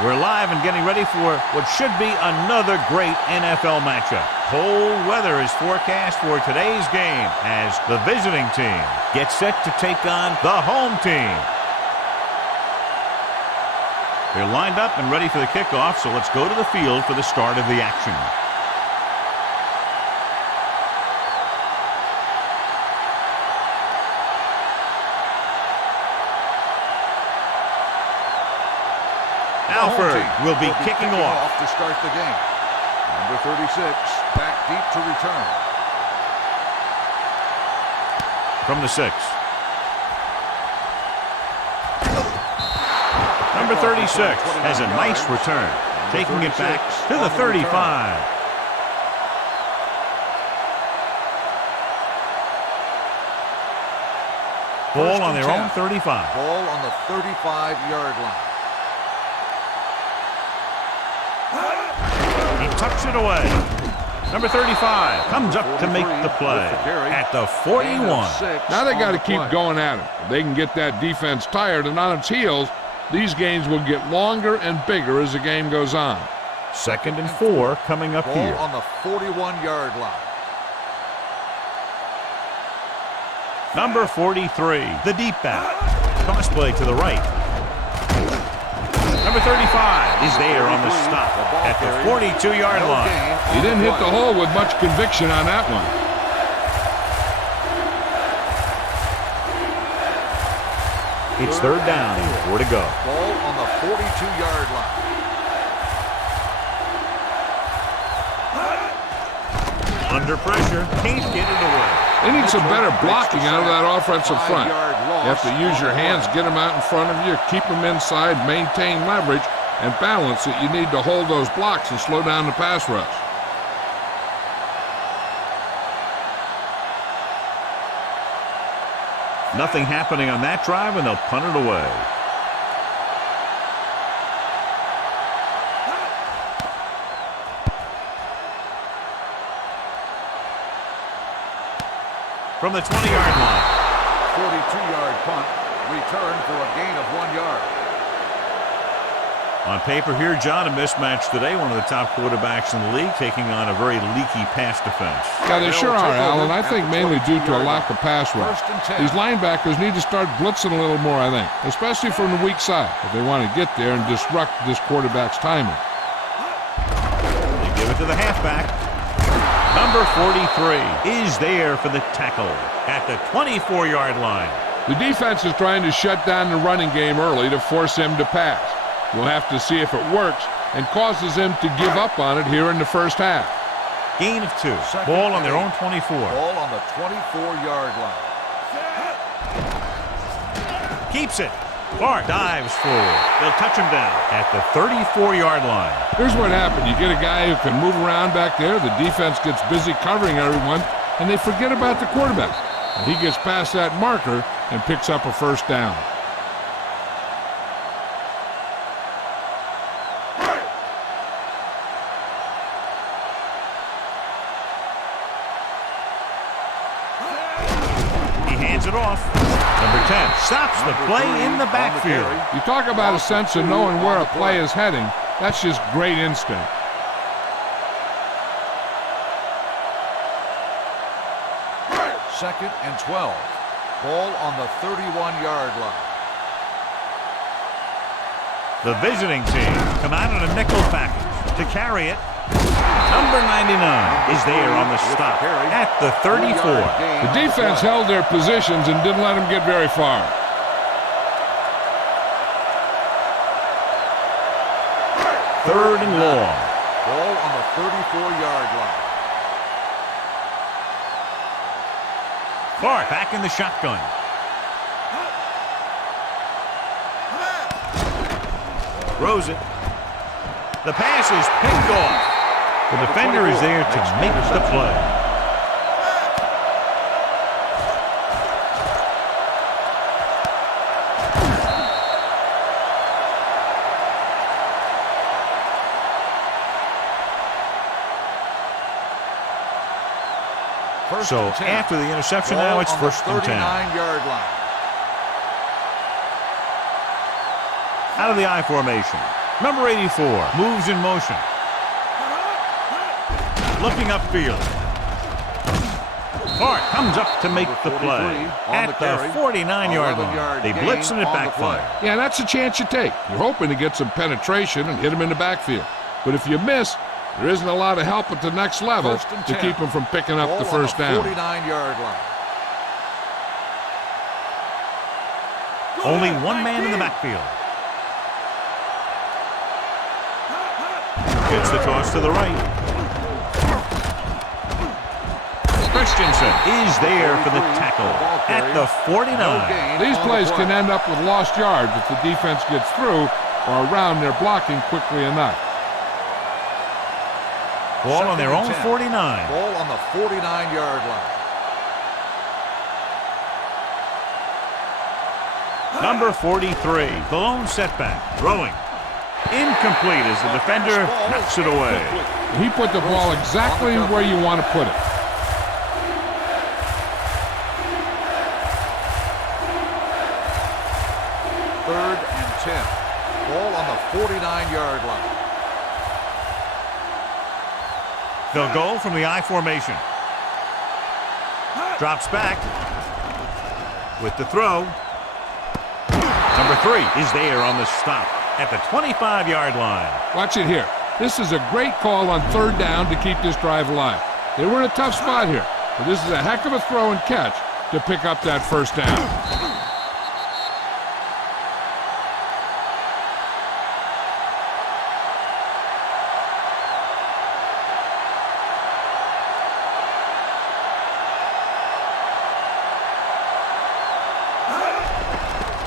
We're live and getting ready for what should be another great NFL matchup. Cold weather is forecast for today's game as the visiting team gets set to take on the home team. They're lined up and ready for the kickoff, so let's go to the field for the start of the action. Alford will be kicking off to start the game. Number 36, back deep to return. From the 6. Number 36 has a nice return, taking it back to the 35. Ball on their own 35. Ball on the 35-yard line. He tucks it away. Number 35 comes up to make the play at the 41. Now they got to keep going at it. If they can get that defense tired and on its heels, these games will get longer and bigger as the game goes on. 2nd and 4 coming up here. Ball on the 41-yard line. Number 43, the deep back. Toss play to the right. Number 35 is there on the stop at the 42-yard line. He didn't hit the hole with much conviction on that one. It's 3rd down, 4 to go. Ball on the 42-yard line. Under pressure, can't get it away. They need some better blocking out of that offensive front. You have to use your hands, get them out in front of you, keep them inside, maintain leverage, and balance it. You need to hold those blocks and slow down the pass rush. Nothing happening on that drive, and they'll punt it away. From the 20-yard line. 42-yard punt, return for a gain of 1 yard. On paper here, John, a mismatch today. One of the top quarterbacks in the league taking on a very leaky pass defense. Yeah, they sure are, Alan. I think mainly due to a lack of pass rush. These linebackers need to start blitzing a little more, I think, especially from the weak side if they want to get there and disrupt this quarterback's timing. They give it to the halfback. Number 43 is there for the tackle at the 24-yard line. The defense is trying to shut down the running game early to force him to pass. We'll have to see if it works and causes them to give up on it here in the first half. Gain of 2. Ball on their own 24. Ball on the 24-yard line. Keeps it. Clark dives forward. They'll touch him down at the 34-yard line. Here's what happened. You get a guy who can move around back there. The defense gets busy covering everyone, and they forget about the quarterback. And he gets past that marker and picks up a first down. Hands it off. Number 10 stops the play in the backfield. You talk about a sense of knowing where a play is heading. That's just great instinct. Second and 12. Ball on the 31-yard line. The visiting team come out in a nickel package to carry it. Number 99 is there on the stop at the 34. The defense held their positions and didn't let them get very far. Third and long. Ball on the 34-yard line. Clark back in the shotgun. Throws it. The pass is picked off. The defender is there to make the play. So after the interception, now it's 1st and 10. 39-yard line. Out of the I formation. Number 84 moves in motion. Looking upfield. Hart comes up to make the play at the 49-yard line. They blitz and it backfires. Yeah, that's a chance you take. You're hoping to get some penetration and hit him in the backfield. But if you miss, there isn't a lot of help at the next level to keep him from picking up the first down. 49-yard line. Only one man in the backfield. Gets the toss to the right. Christensen is there for the tackle at the 49. These plays can end up with lost yards if the defense gets through or around their blocking quickly enough. Ball on their own 49. Ball on the 49-yard line. Number 43, the lone setback, throwing. Incomplete as the defender knocks it away. He put the ball exactly where you want to put it. Third and 10. Ball on the 49-yard line. They'll go from the I formation. Drops back with the throw. Number 3 is there on the stop at the 25-yard line. Watch it here. This is a great call on third down to keep this drive alive. They were in a tough spot here, but this is a heck of a throw and catch to pick up that first down.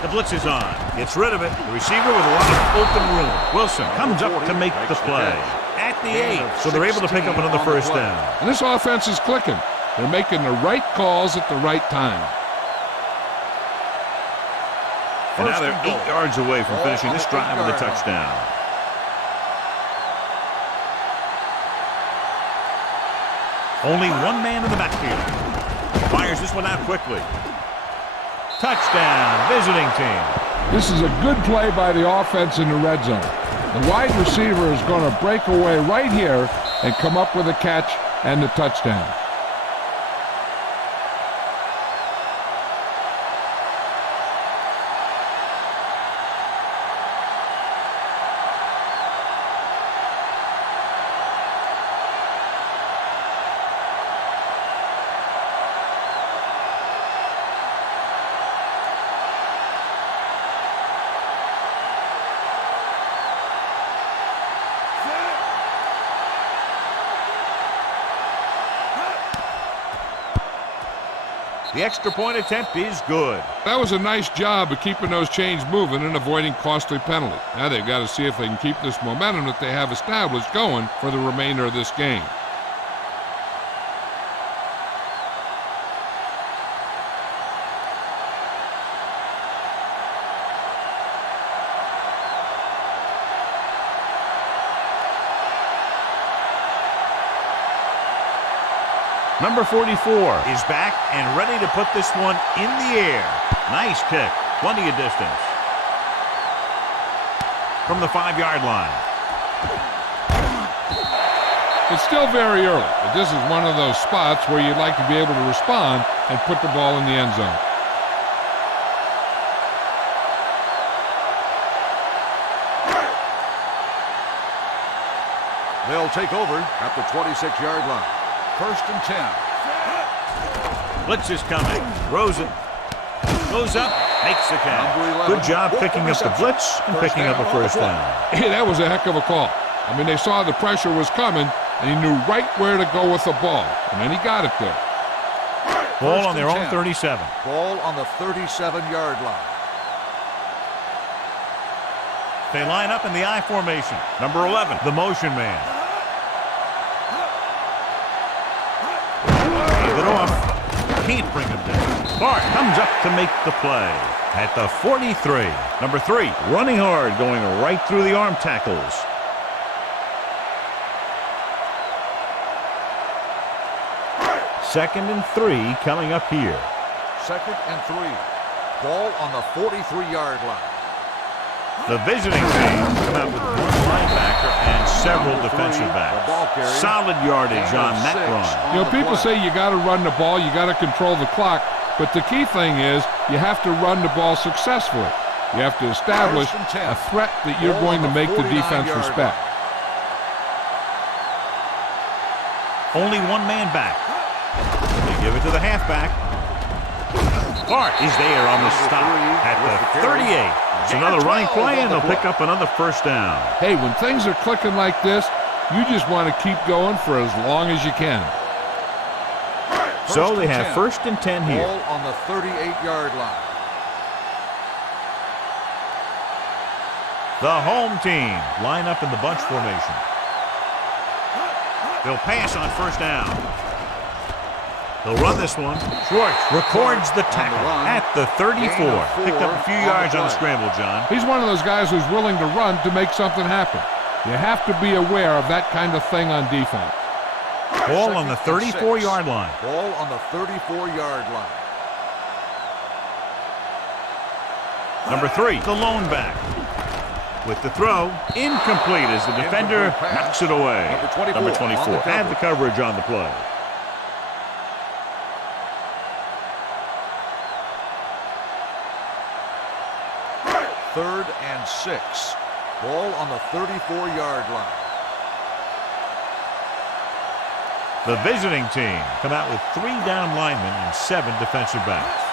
The blitz is on. Gets rid of it. The receiver with a lot of open room. Wilson comes up to make the play at the 8. So they're able to pick up another first down. And this offense is clicking. They're making the right calls at the right time. And now they're 8 yards away from finishing this drive with a touchdown. Only one man in the backfield. Fires this one out quickly. Touchdown, visiting team. This is a good play by the offense in the red zone. The wide receiver is going to break away right here and come up with a catch and the touchdown. The extra point attempt is good. That was a nice job of keeping those chains moving and avoiding costly penalties. Now they've got to see if they can keep this momentum that they have established going for the remainder of this game. Number 44 is back and ready to put this one in the air. Nice kick. Plenty of distance. From the 5-yard line. It's still very early, but this is one of those spots where you'd like to be able to respond and put the ball in the end zone. They'll take over at the 26-yard line. First and 10. Blitz is coming. Throws it. Goes up. Makes the catch. Good job picking up the blitz and picking up a first down. Hey, that was a heck of a call. I mean, they saw the pressure was coming, and he knew right where to go with the ball. And then he got it there. Ball on their own 37. Ball on the 37-yard line. They line up in the I formation. Number 11, the motion man. It off. Can't bring him down. Bart comes up to make the play at the 43. Number 3, running hard, going right through the arm tackles. Second and 3 coming up here. Second and 3. Ball on the 43-yard line. The visiting team come out with linebacker and several defensive backs. Solid yardage on that run. You know, people say you got to run the ball, you got to control the clock, but the key thing is you have to run the ball successfully. You have to establish a threat that you're going to make the defense respect. Only one man back. They give it to the halfback. Hart is there on the stop at the 38. It's another running play, and they'll pick up another first down. Hey, when things are clicking like this, you just want to keep going for as long as you can. So they have 1st and 10 here. Ball on the 38-yard line. The home team line up in the bunch formation. They'll pass on 1st down. They'll run this one. Schwartz records the tackle at the 34. Picked up a few yards on the scramble, John. He's one of those guys who's willing to run to make something happen. You have to be aware of that kind of thing on defense. Ball on the 34-yard line. Ball on the 34-yard line. Number 3, the lone back. With the throw, incomplete as the defender knocks it away. Number 24 had the coverage on the play. Third and 6. Ball on the 34-yard line. The visiting team come out with 3 down linemen and 7 defensive backs.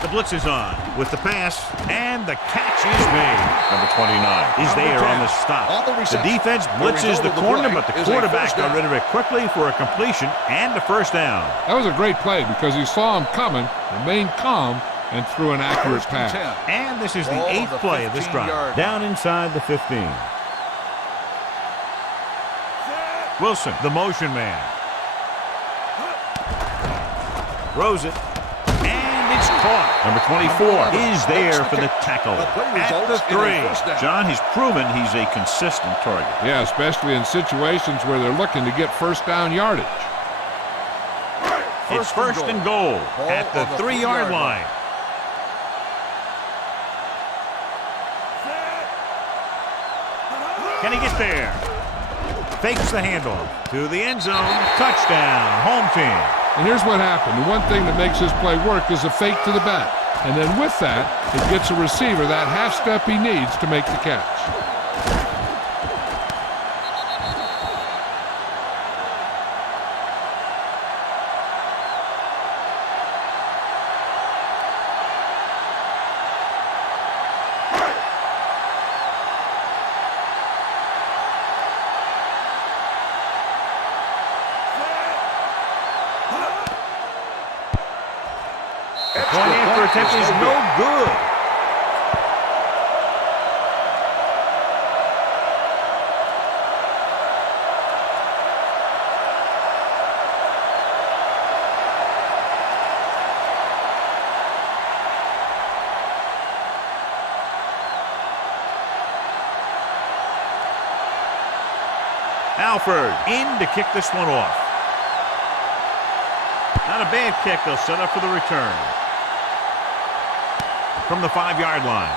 The blitz is on with the pass, and the catch is made. Number 29 is there on the stop. The defense blitzes the corner, but the quarterback got rid of it quickly for a completion and a first down. That was a great play because he saw him coming, remained calm, and threw an accurate pass. And this is the 8th play of this drive. Down inside the 15. Wilson, the motion man. Throws it. And it's caught. Number 24 is there for the tackle at the 3. John has proven he's a consistent target. Yeah, especially in situations where they're looking to get first down yardage. It's 1st and goal at the 3-yard line. Can he get there? Fakes the handoff to the end zone. Touchdown, home team. And here's what happened. The one thing that makes this play work is a fake to the back. And then with that, it gets a receiver that half step he needs to make the catch. Point after attempt is no good. Alford in to kick this one off. Not a bad kick. They'll set up for the return. From the 5-yard line.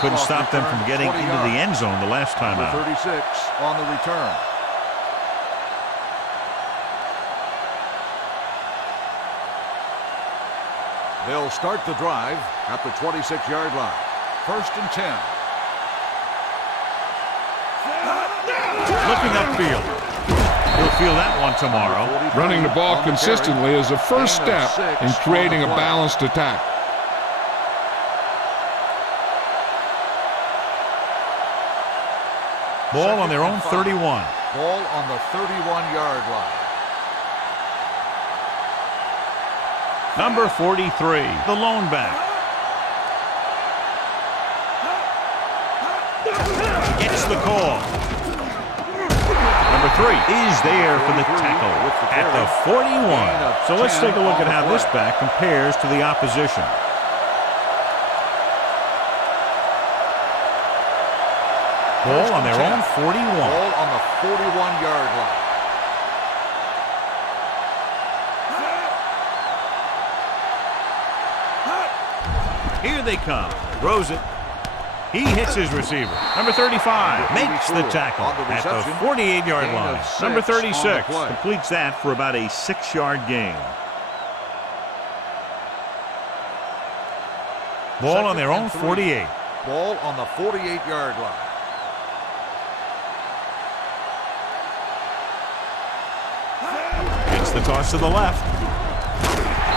Couldn't stop them from getting into the end zone the last time out. 36 on the return. They'll start the drive at the 26-yard line. 1st and 10. Looking upfield. He'll feel that one tomorrow. Running the ball consistently is a first step in creating a balanced attack. Ball on their own 31. Ball on the 31-yard line. Number 43, the lone back. Gets the call. Number 3 is there for the tackle at the 41. So let's take a look at how this back compares to the opposition. Ball on their own 41. Ball on the 41-yard line. Here they come. Throws it. He hits his receiver. Number 35 makes the tackle at the 48-yard line. Number 36 completes that for about a 6-yard gain. Ball on their own 48. Ball on the 48-yard line. Gets the toss to the left.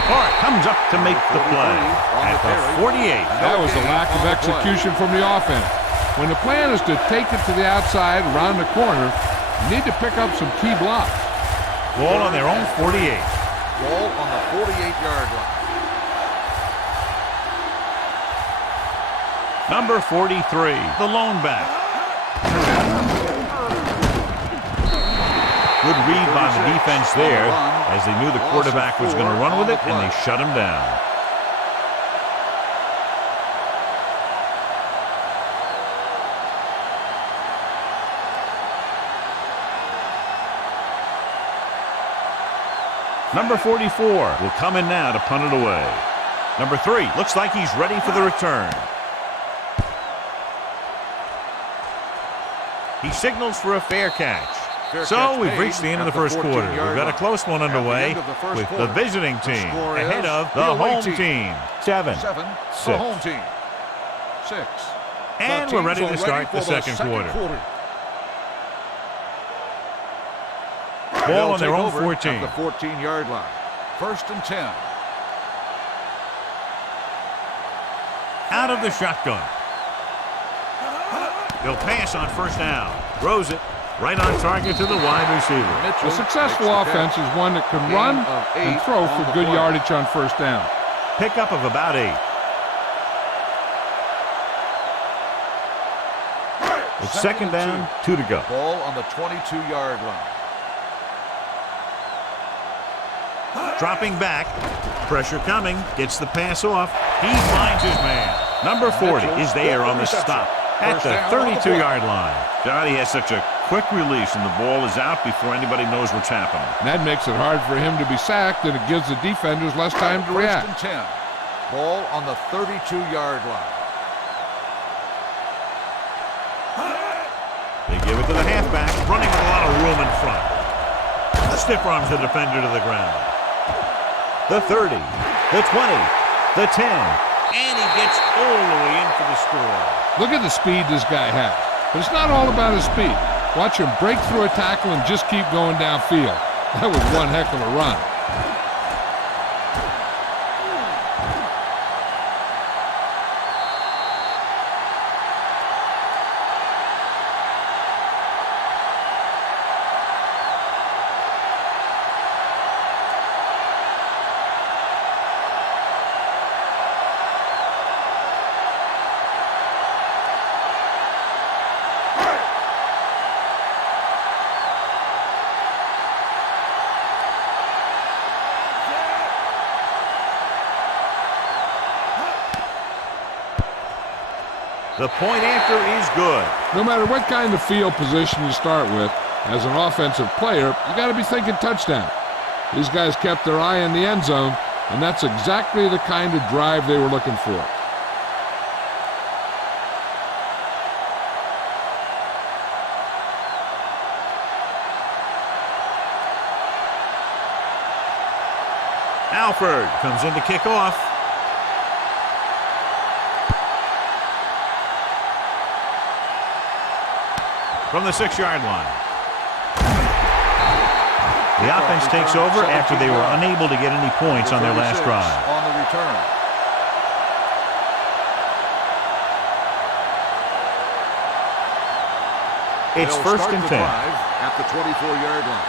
Hart comes up to make the play at the 48. That was a lack of execution from the offense. When the plan is to take it to the outside, around the corner, you need to pick up some key blocks. Ball on their own 48. Ball on the 48-yard line. Number 43, the lone back. Good read by the defense there, as they knew the quarterback was going to run with it, and they shut him down. Number 44 will come in now to punt it away. Number 3 looks like he's ready for the return. He signals for a fair catch. So we've reached the end of the first quarter. We've got a close one underway with the visiting team ahead of the home team. 7-6. The home team. 6. And we're ready to start the second quarter. Ball on their own 14. At the 14-yard line. 1st and 10. Out of the shotgun. He'll pass on first down. Throws it right on target to the wide receiver. A successful offense is one that can run and throw for good yardage on first down. Pickup of about 8. It's second down, 2 to go. Ball on the 22-yard line. Dropping back. Pressure coming. Gets the pass off. He finds his man. Number 40 is there on the stop at the 32-yard line. God, he has such a quick release, and the ball is out before anybody knows what's happening. That makes it hard for him to be sacked, and it gives the defenders less time to react. 1st and 10. Ball on the 32-yard line. They give it to the halfback, running with a lot of room in front. Stiff arms the defender to the ground. The 30, the 20, the 10, and he gets all the way in for the score. Look at the speed this guy has. But it's not all about his speed. Watch him break through a tackle and just keep going downfield. That was one heck of a run. The point after is good. No matter what kind of field position you start with, as an offensive player, you got to be thinking touchdown. These guys kept their eye on the end zone, and that's exactly the kind of drive they were looking for. Alford comes in to kick off. From the 6-yard line. The offense takes over after they were unable to get any points on their last drive. On the return. It's 1st and 10. At the 24-yard line.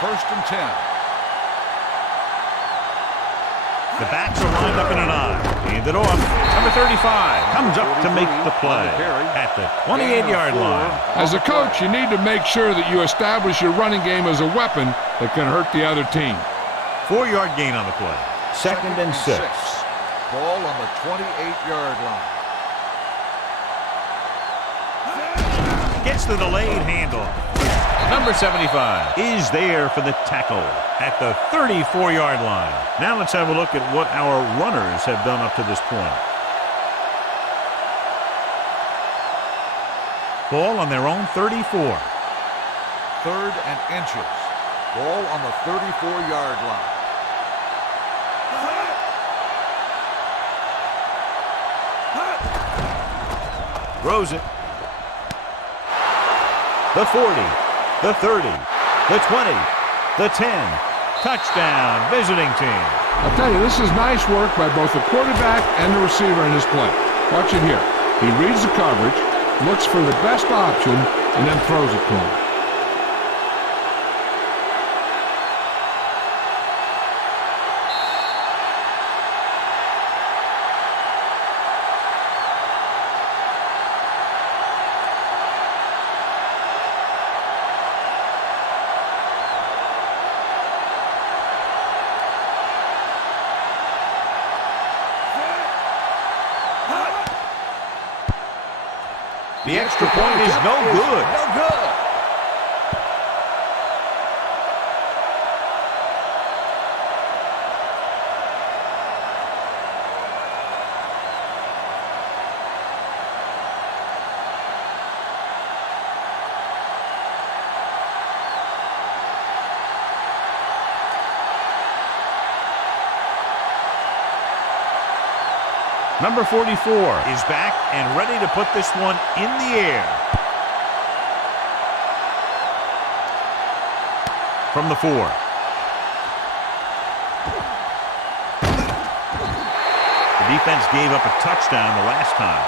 1st and 10. The backs are lined up in an I. Hand it off. Number 35 comes up to make the play at the 28-yard line. As a coach, you need to make sure that you establish your running game as a weapon that can hurt the other team. 4-yard gain on the play. 2nd and 6. Ball on the 28-yard line. Gets the delayed handoff. Number 75 is there for the tackle at the 34-yard line. Now let's have a look at what our runners have done up to this point. Ball on their own 34. 3rd and inches. Ball on the 34-yard line. Throws it. The 40, the 30, the 20, the 10. Touchdown, visiting team. I'll tell you, this is nice work by both the quarterback and the receiver in this play. Watch it here. He reads the coverage, looks for the best option, and then throws it to him. The extra point is no good. No good. Number 44 is back and ready to put this one in the air. From the 4. The defense gave up a touchdown the last time.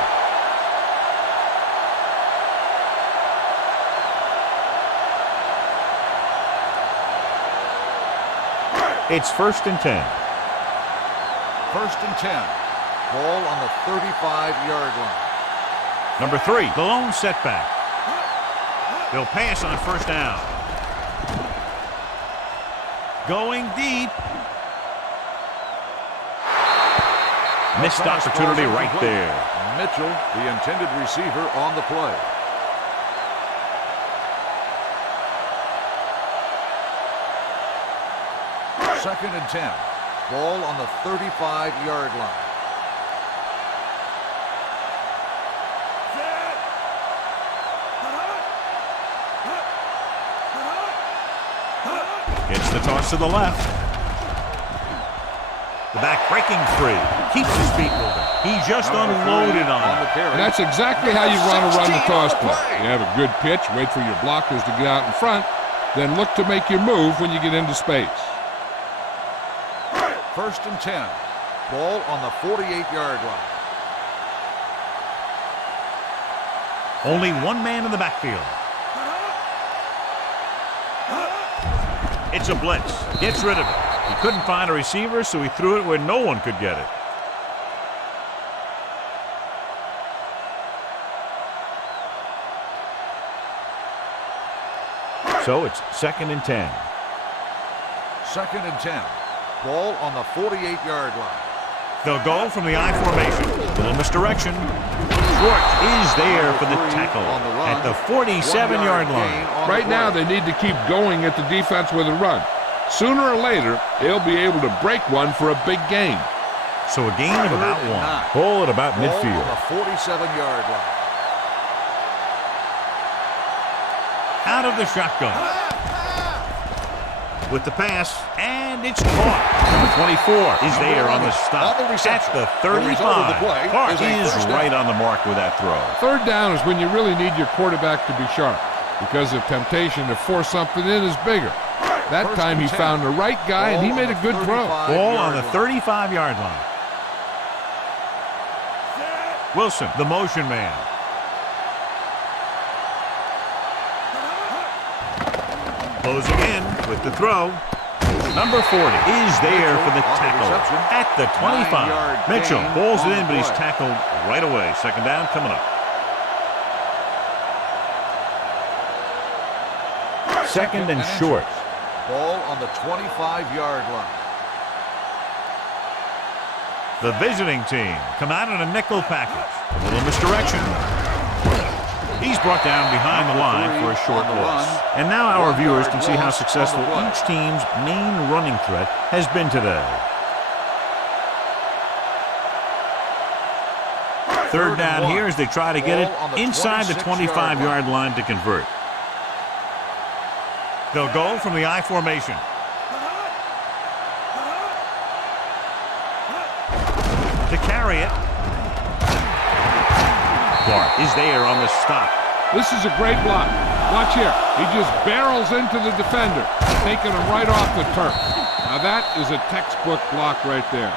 It's 1st and 10. 1st and 10. Ball on the 35-yard line. Number 3, the lone setback. They'll pass on 1st down. Going deep. Missed opportunity right there. Mitchell, the intended receiver, on the play. Second and 10. Ball on the 35-yard line. It's the toss to the left. The back breaking free. Keeps his feet moving. He just unloaded on it. That's exactly how you want to run the toss play. You have a good pitch, wait for your blockers to get out in front, then look to make your move when you get into space. 1st and 10. Ball on the 48-yard line. Only one man in the backfield. It's a blitz. Gets rid of it. He couldn't find a receiver, so he threw it where no one could get it. So it's 2nd and 10. 2nd and 10. Ball on the 48-yard line. They'll go from the I formation. Little misdirection. Schwartz is there for the tackle at the 47-yard line. Right now, they need to keep going at the defense with a run. Sooner or later, they'll be able to break one for a big gain. So a gain of about 1. Ball at about midfield. On the 47-yard line. Out of the shotgun. With the pass, and it's caught. Number 24 is there on the stop. At the 35. Clark is right on the mark with that throw. 3rd down is when you really need your quarterback to be sharp, because the temptation to force something in is bigger. That time he found the right guy, and he made a good throw. Ball on the 35-yard line. Wilson, the motion man. Closing in with the throw. Number 40 is there for the tackle at the 25. Mitchell pulls it in, but he's tackled right away. 2nd down coming up. 2nd and short. Ball on the 25-yard line. The visiting team come out in a nickel package. A little misdirection. He's brought down behind the line for a short loss. And now our viewers can see how successful each team's main running threat has been today. Third down here as they try to get it inside the 25-yard line to convert. They'll go from the I formation. To carry it. Clark is there on the stop. This is a great block. Watch here. He just barrels into the defender, taking him right off the turf. Now that is a textbook block right there.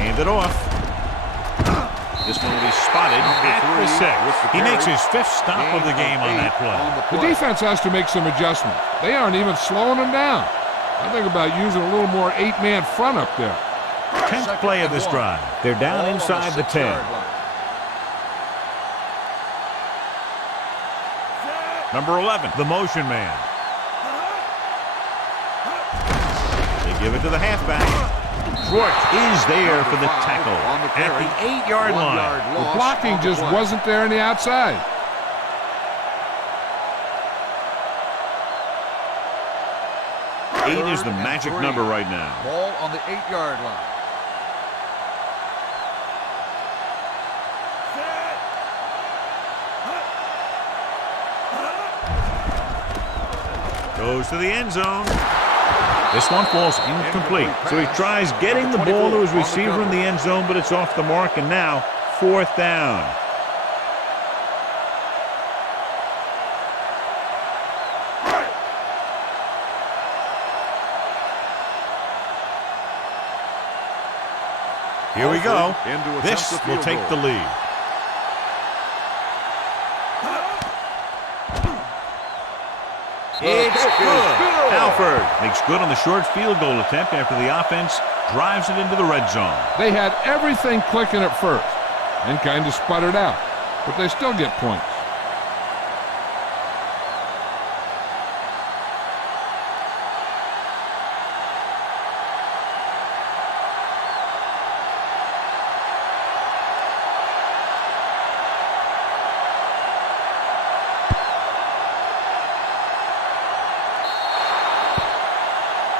Hand it off. This one will be spotted at the 6. He makes his 5th stop of the game on that play. The defense has to make some adjustments. They aren't even slowing him down. I think about using a little more 8-man front up there. 10th play of this drive. They're down inside the 10. Number 11, the motion man. They give it to the halfback. Schwartz is there for the tackle at the 8-yard line. The blocking just wasn't there on the outside. Eight is the magic number right now. Ball on the 8-yard line. Goes to the end zone. This one falls incomplete. So he tries getting the ball to his receiver in the end zone, but it's off the mark, and now 4th down. Here we go. This will take the lead. It's good. Alford makes good on the short field goal attempt after the offense drives it into the red zone. They had everything clicking at first and kind of sputtered out, but they still get points.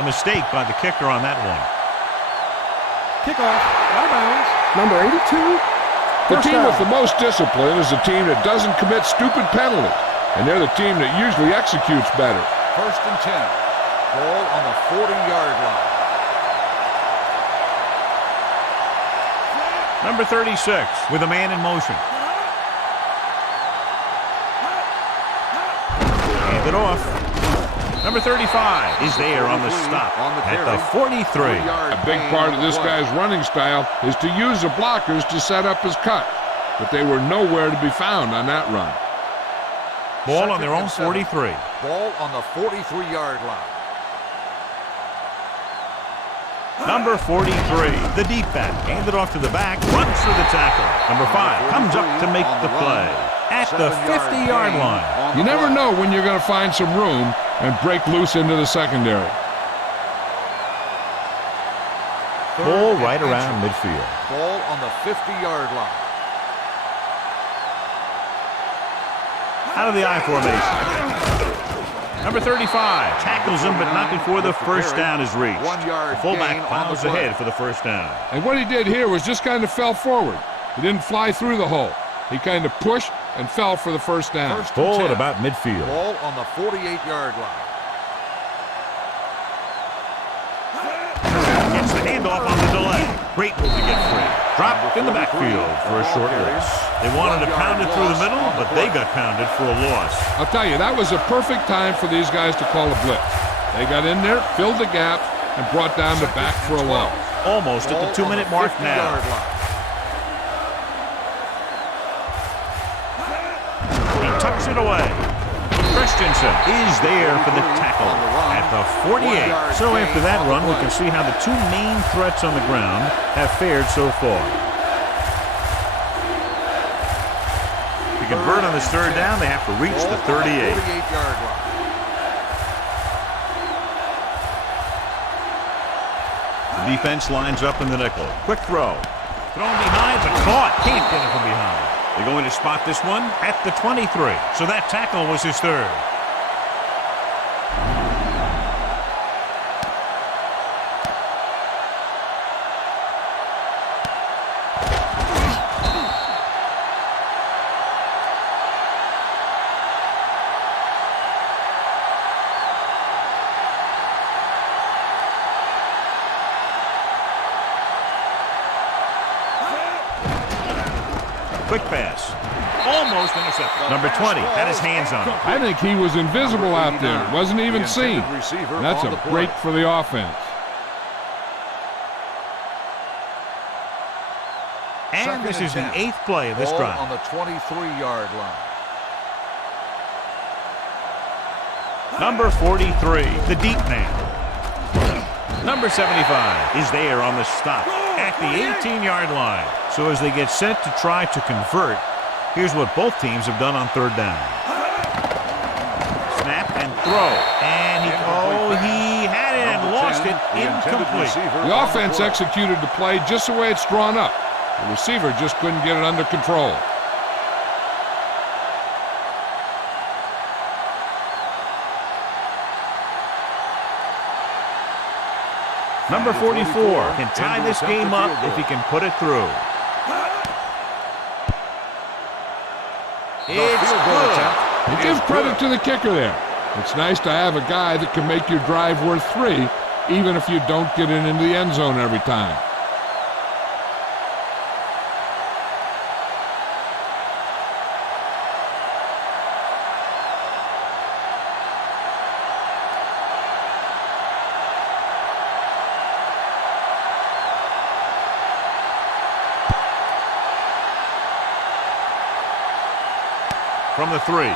A mistake by the kicker on that one. Kickoff, out of bounds, number 82. The team with the most discipline is the team that doesn't commit stupid penalties, and they're the team that usually executes better. 1st and 10. Ball on the 40-yard line. Number 36 with a man in motion. Hand it off. Number 35 is there on the stop at the 43. A big part of this guy's running style is to use the blockers to set up his cut, but they were nowhere to be found on that run. Ball on their own 43. Ball on the 43-yard line. Number 43, the deep back, handed off to the back, runs through the tackle. Number 5 comes up to make the play at the 50-yard line. You never know when you're going to find some room and break loose into the secondary. Ball right around midfield. Ball on the 50-yard line. Out of the I formation. Number 35 tackles him, but not before the first down is reached. The fullback plows ahead for the first down. And what he did here was just kind of fell forward. He didn't fly through the hole. He kind of pushed and fell for the first down. Ball at about midfield. Ball on the 48-yard line. Gets the handoff on the delay. Great move to get free. Dropped in the backfield for a short loss. They wanted to pound it through the middle, but they got pounded for a loss. I'll tell you, that was a perfect time for these guys to call a blitz. They got in there, filled the gap, and brought down the back for a loss. Almost at the 2-minute mark now. He tucks it away. Christensen is there for the tackle at the 48. So after that run, we can see how the two main threats on the ground have fared so far. To convert on this third down, they have to reach the 38. The defense lines up in the nickel. Quick throw. Thrown behind, but caught. Can't get it from behind. They're going to spot this one at the 23. So that tackle was his third. Quick pass. Almost intercepted. Number 20 had his hands on it. I think he was invisible out there. Wasn't even seen. And that's a break for the offense. And this is the 8th play of this drive. On the 23-yard line. Number 43, the deep man. Number 75 is there on the stop at the 18-yard line. So as they get set to try to convert, here's what both teams have done on third down. Snap and throw. And he had it and lost it. Incomplete. The offense executed the play just the way it's drawn up. The receiver just couldn't get it under control. Number 44 can tie this game up if he can put it through. It's good. You give credit to the kicker there. It's nice to have a guy that can make your drive worth 3, even if you don't get it into the end zone every time. From the 3.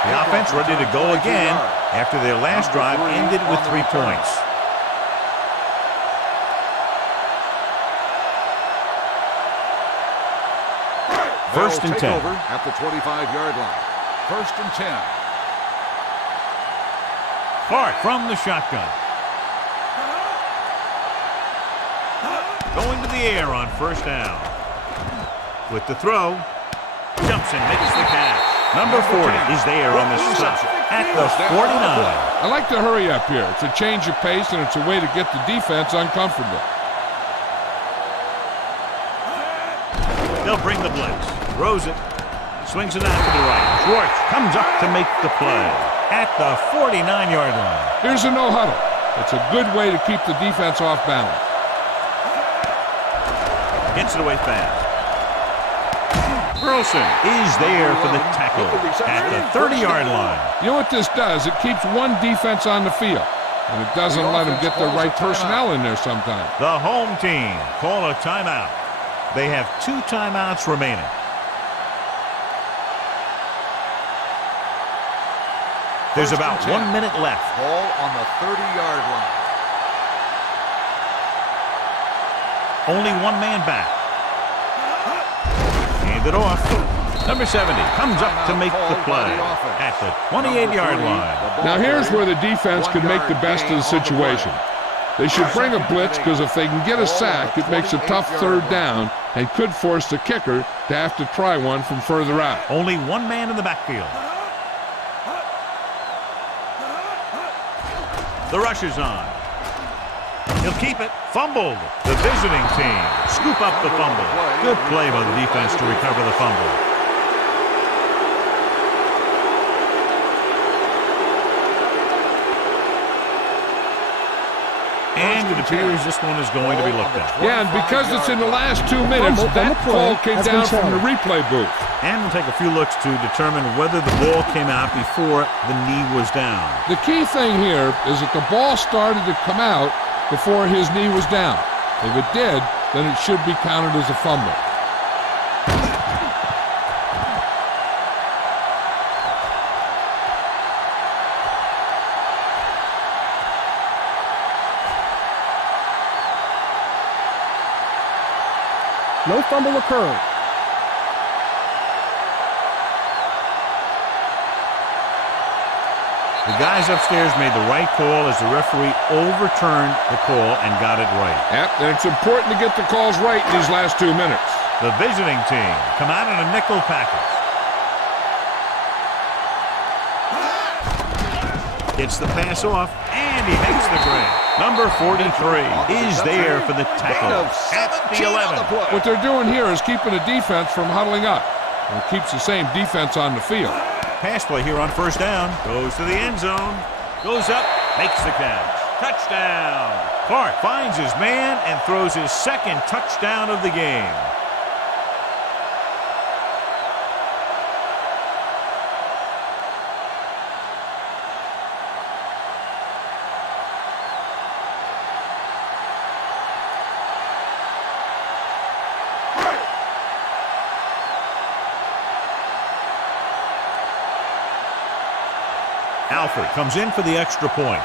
The offense ready to go again after their last drive ended with 3 points. First and 10. At the 25-yard line. First and 10. Clark from the shotgun. Going to the air on first down. With the throw, jumps and makes the catch. Number 40 is there on the stop at the 49. I like to hurry up here. It's a change of pace, and it's a way to get the defense uncomfortable. They'll bring the blitz. Throws it. Swings it out to the right. Schwartz comes up to make the play at the 49-yard line. Here's a no-huddle. It's a good way to keep the defense off balance. Gets it away fast. Burleson is there for the tackle at the 30-yard line. You know what this does? It keeps one defense on the field, and it doesn't let them get the right personnel in there sometimes. The home team call a timeout. They have 2 timeouts remaining. There's about 1 minute left. Ball on the 30-yard line. Only one man back. Hand it off. Number 70 comes up to make the play at the 28-yard line. Now here's where the defense can make the best of the situation. They should bring a blitz because if they can get a sack, it makes a tough third down and could force the kicker to have to try one from further out. Only one man in the backfield. The rush is on. He'll keep it. Fumbled. The visiting team scoop up the fumble. Good play by the defense to recover the fumble. And it appears this one is going to be looked at. Yeah, and because it's in the last 2 minutes, that call came down from the replay booth. And we'll take a few looks to determine whether the ball came out before the knee was down. The key thing here is that the ball started to come out before his knee was down. If it did, then it should be counted as a fumble. No fumble occurred. The guys upstairs made the right call as the referee overturned the call and got it right. Yep, and it's important to get the calls right in these last 2 minutes. The visiting team come out in a nickel package. Gets the pass off, and he makes the grab. Number 43 is there for the tackle at the 11. What they're doing here is keeping the defense from huddling up. And it keeps the same defense on the field. Pass play here on first down. Goes to the end zone. Goes up, makes the catch. Touchdown. Clark finds his man and throws his second touchdown of the game. Alford comes in for the extra point.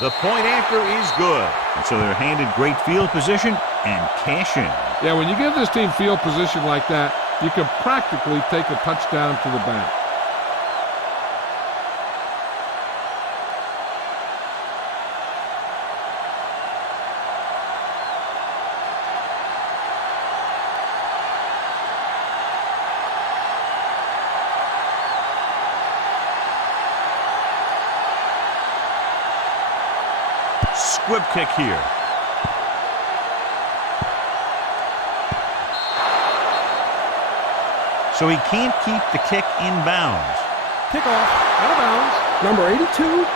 The point after is good. And so they're handed great field position and cash in. Yeah, when you give this team field position like that, you can practically take a touchdown to the bank. Squib kick here. So he can't keep the kick in bounds. Kickoff, out of bounds. Number 82.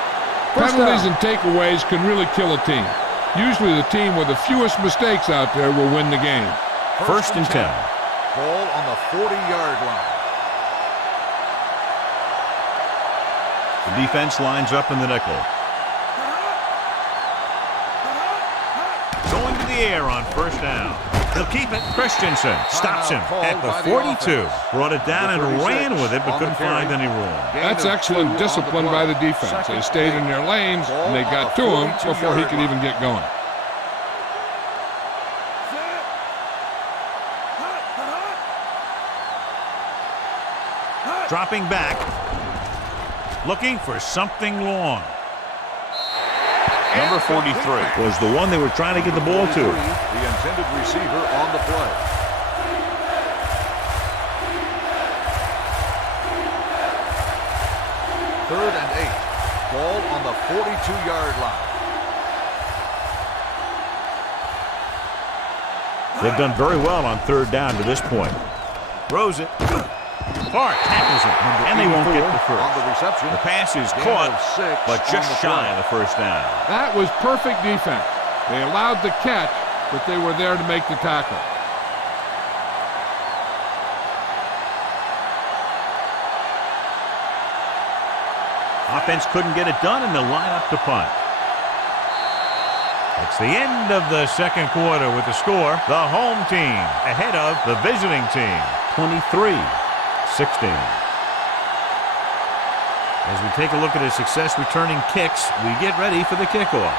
Penalties and takeaways can really kill a team. Usually the team with the fewest mistakes out there will win the game. First and 10. Ball on the 40-yard line. The defense lines up in the nickel. Going to the air on first down. He'll keep it. Christensen stops him at the 42. Brought it down and ran with it, but couldn't find any room. That's excellent discipline by the defense. They stayed in their lanes, and they got to him before he could even get going. Dropping back. Looking for something long. Number 43 was the one they were trying to get the ball to. The intended receiver on the play. Third and 8. Ball on the 42-yard line. They've done very well on third down to this point. Throws it. Clark tackles it, and they won't get the first. On the reception. The pass is caught, but just shy of the first down. That was perfect defense. They allowed the catch, but they were there to make the tackle. Offense couldn't get it done, and they'll line up to punt. It's the end of the second quarter with the score. The home team ahead of the visiting team, 23-16. As we take a look at his success returning kicks, we get ready for the kickoff.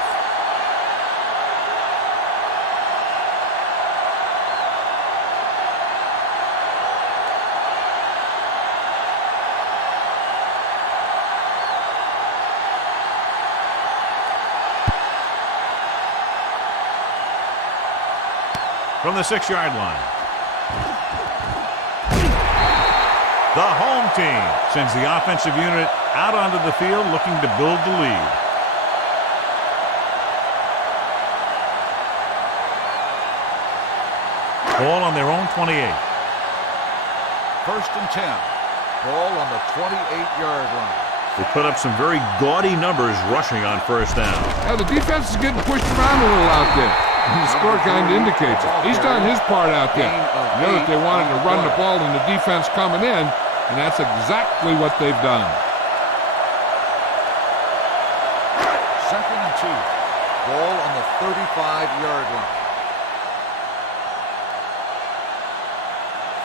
From the 6-yard line. The home team sends the offensive unit out onto the field looking to build the lead. Ball on their own 28. First and 10. Ball on the 28-yard line. They put up some very gaudy numbers rushing on first down. Now the defense is getting pushed around a little out there. And the score kind of indicates it. He's done his part out there. You know that they wanted to run the ball and the defense coming in, and that's exactly what they've done. Second and 2. Ball on the 35-yard line.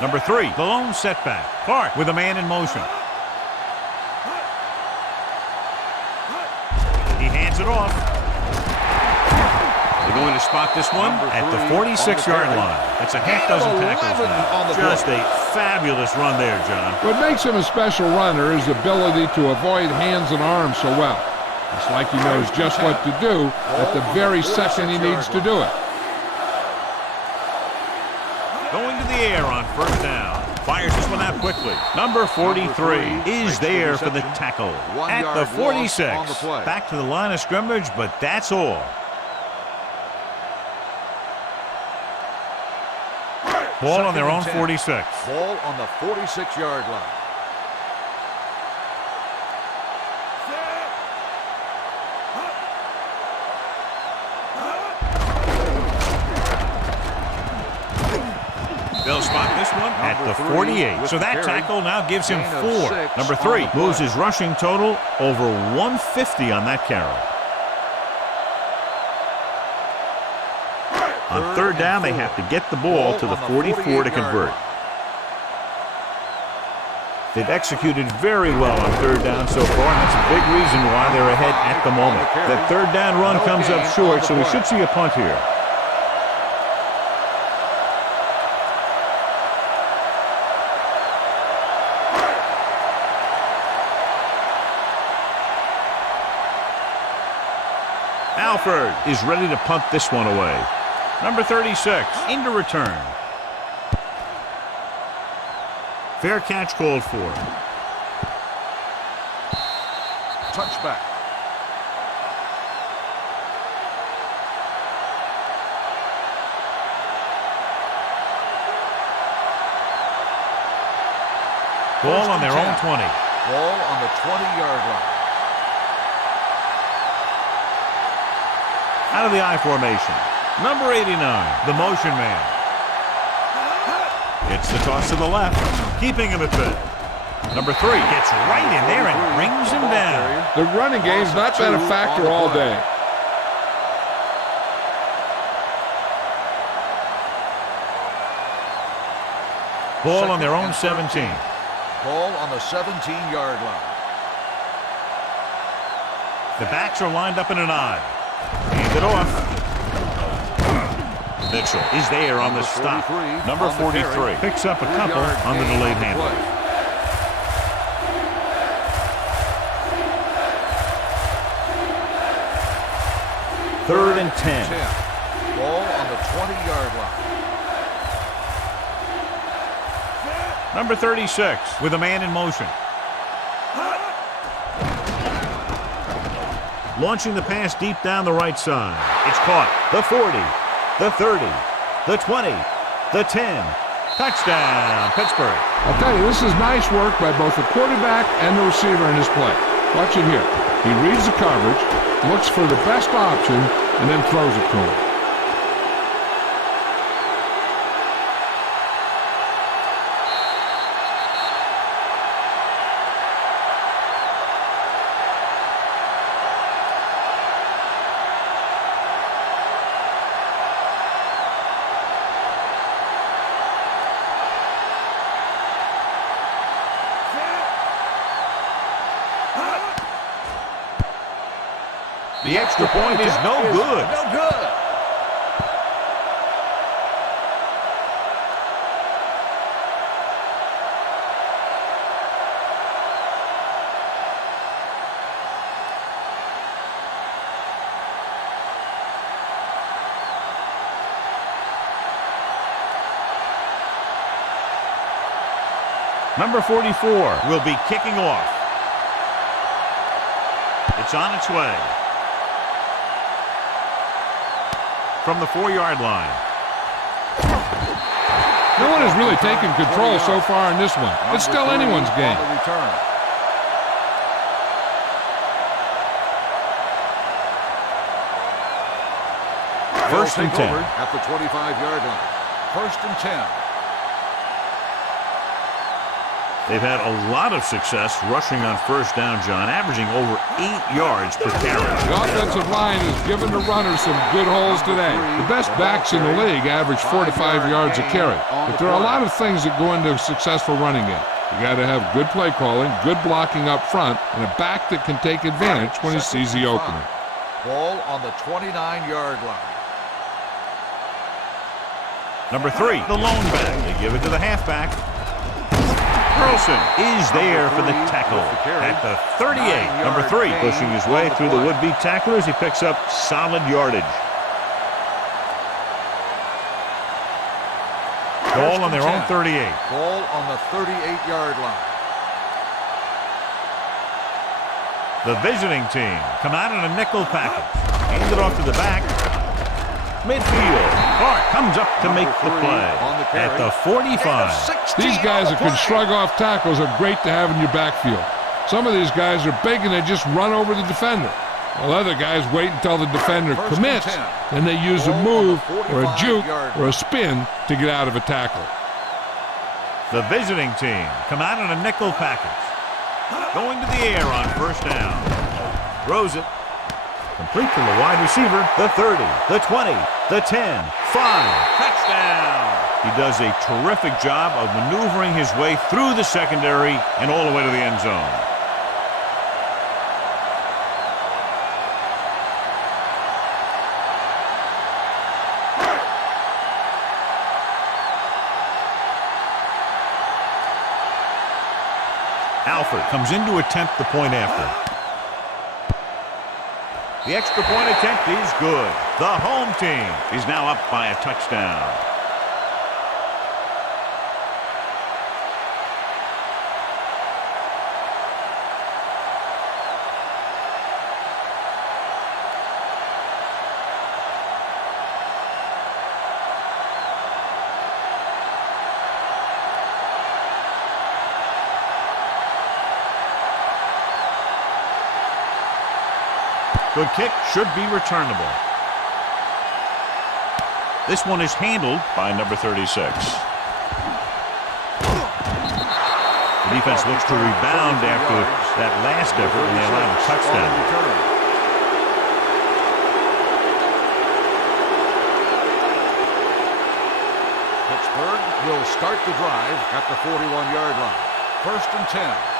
Number 3, the lone setback. Clark with a man in motion. He hands it off. The going to spot this one at the 46-yard line. That's a half dozen tackles now. Just a fabulous run there, John. What makes him a special runner is the ability to avoid hands and arms so well. It's like he knows just what to do at the very second he needs to do it. Going to the air on first down. Fires this one out quickly. Number 43 is there for the tackle at the 46. Back to the line of scrimmage, but that's all. Ball on their own 46. Ball on the 46-yard line. They'll spot this one at the 48. So that tackle now gives him 4. Number 3 moves his rushing total over 150 on that carry. On third down, they have to get the ball to the 44 to convert. They've executed very well on third down so far, and that's a big reason why they're ahead at the moment. That third down run comes up short, so we should see a punt here. Alford is ready to punt this one away. Number 36 into return. Fair catch called for. Touchback. Ball on their own 20. Ball on the 20-yard line. Out of the I formation. Number 89, the motion man. It's the toss to the left, keeping him at bay. Number 3 gets right in there and brings him down. The running game's not been a factor all day. Ball on their own 17. Ball on the 17-yard line. The backs are lined up in an I. Hand it off. Mitchell is there on the stop. Number 43 picks up a couple on the delayed handle. Third and 10. Ball on the 20-yard line. Number 36 with a man in motion. Launching the pass deep down the right side. It's caught. The 40, the 30, the 20, the 10. Touchdown, Pittsburgh. I'll tell you, this is nice work by both the quarterback and the receiver in his play. Watch it here. He reads the coverage, looks for the best option, and then throws it to him. The extra point is no good. No good. Number 44 will be kicking off. It's on its way. From the 4-yard line. No one has really taken control so far in this one. It's still anyone's game. First and 10 at the 25-yard line. First and 10. They've had a lot of success rushing on first down, John, averaging over 8 yards per carry. The offensive line has given the runners some good holes today. The best backs in the league average 4 to 5 yards a carry. But there are a lot of things that go into a successful running game. You got to have good play calling, good blocking up front, and a back that can take advantage when he sees the opening. Ball on the 29-yard line. Number 3, the lone back. They give it to the halfback. Carlson is there for the tackle at the 38. Number 3 pushing his way through the would-be tacklers. He picks up solid yardage. Ball on their own 38. Ball on the 38-yard line. The visiting team come out in a nickel package. Hand it off to the back. Midfield. Clark comes up to make the play at the 45. These guys that can shrug off tackles are great to have in your backfield. Some of these guys are big and they just run over the defender. While other guys wait until the defender commits, then they use a move or a juke or a spin to get out of a tackle. The visiting team come out in a nickel package. Going to the air on first down. Throws it. Complete to the wide receiver. The 30, the 20, the 10, 5. Touchdown. He does a terrific job of maneuvering his way through the secondary and all the way to the end zone. Alford comes in to attempt the point after. The extra point attempt is good. The home team is now up by a touchdown. Good kick, should be returnable. This one is handled by number 36. The defense looks to rebound after that last effort when they allowed a touchdown. Pittsburgh will start the drive at the 41-yard line. 1st and 10.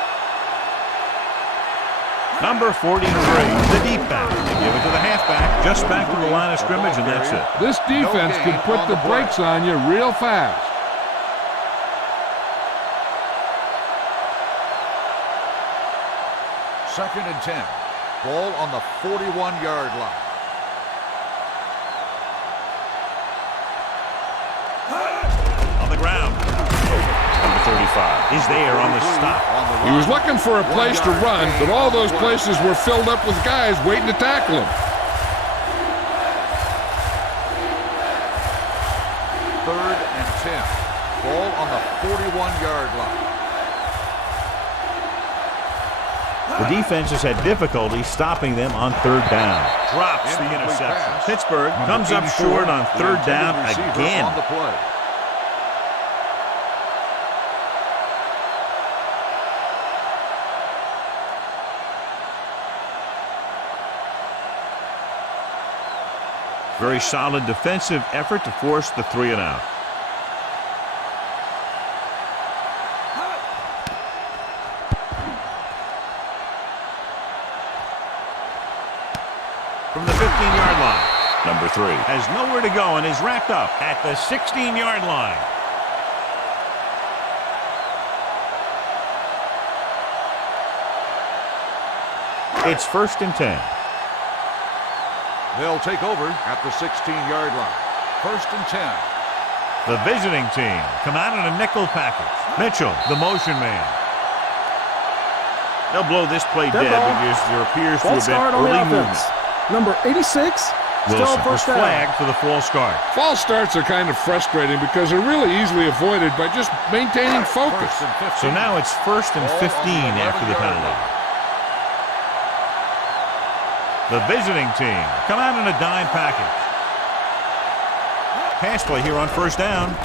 Number 43, the deep back. They give it to the halfback, just back to the line of scrimmage, and that's it. This defense can put the brakes on you real fast. Second and 10. Ball on the 41-yard line. On the ground. Number 35 is there on the stop. He was looking for a place to run, but all those places were filled up with guys waiting to tackle him. 3rd and 10. Ball on the 41-yard line. The defense has had difficulty stopping them on 3rd down. Drops the interception. Pittsburgh comes up short on 3rd down again. On the play. Very solid defensive effort to force the 3 and out. From the 15-yard line, number 3 has nowhere to go and is wrapped up at the 16-yard line. It's 1st and 10. They'll take over at the 16-yard line. 1st and 10. The visiting team come out in a nickel package. Mitchell, the motion man. They'll blow this play dead because there appears to have been early movement. Number 86, still first down. Flagged for the false start. False starts are kind of frustrating because they're really easily avoided by just maintaining focus. So now it's 1st and 15 after the penalty. The visiting team come out in a dime package. Pass play here on 1st down.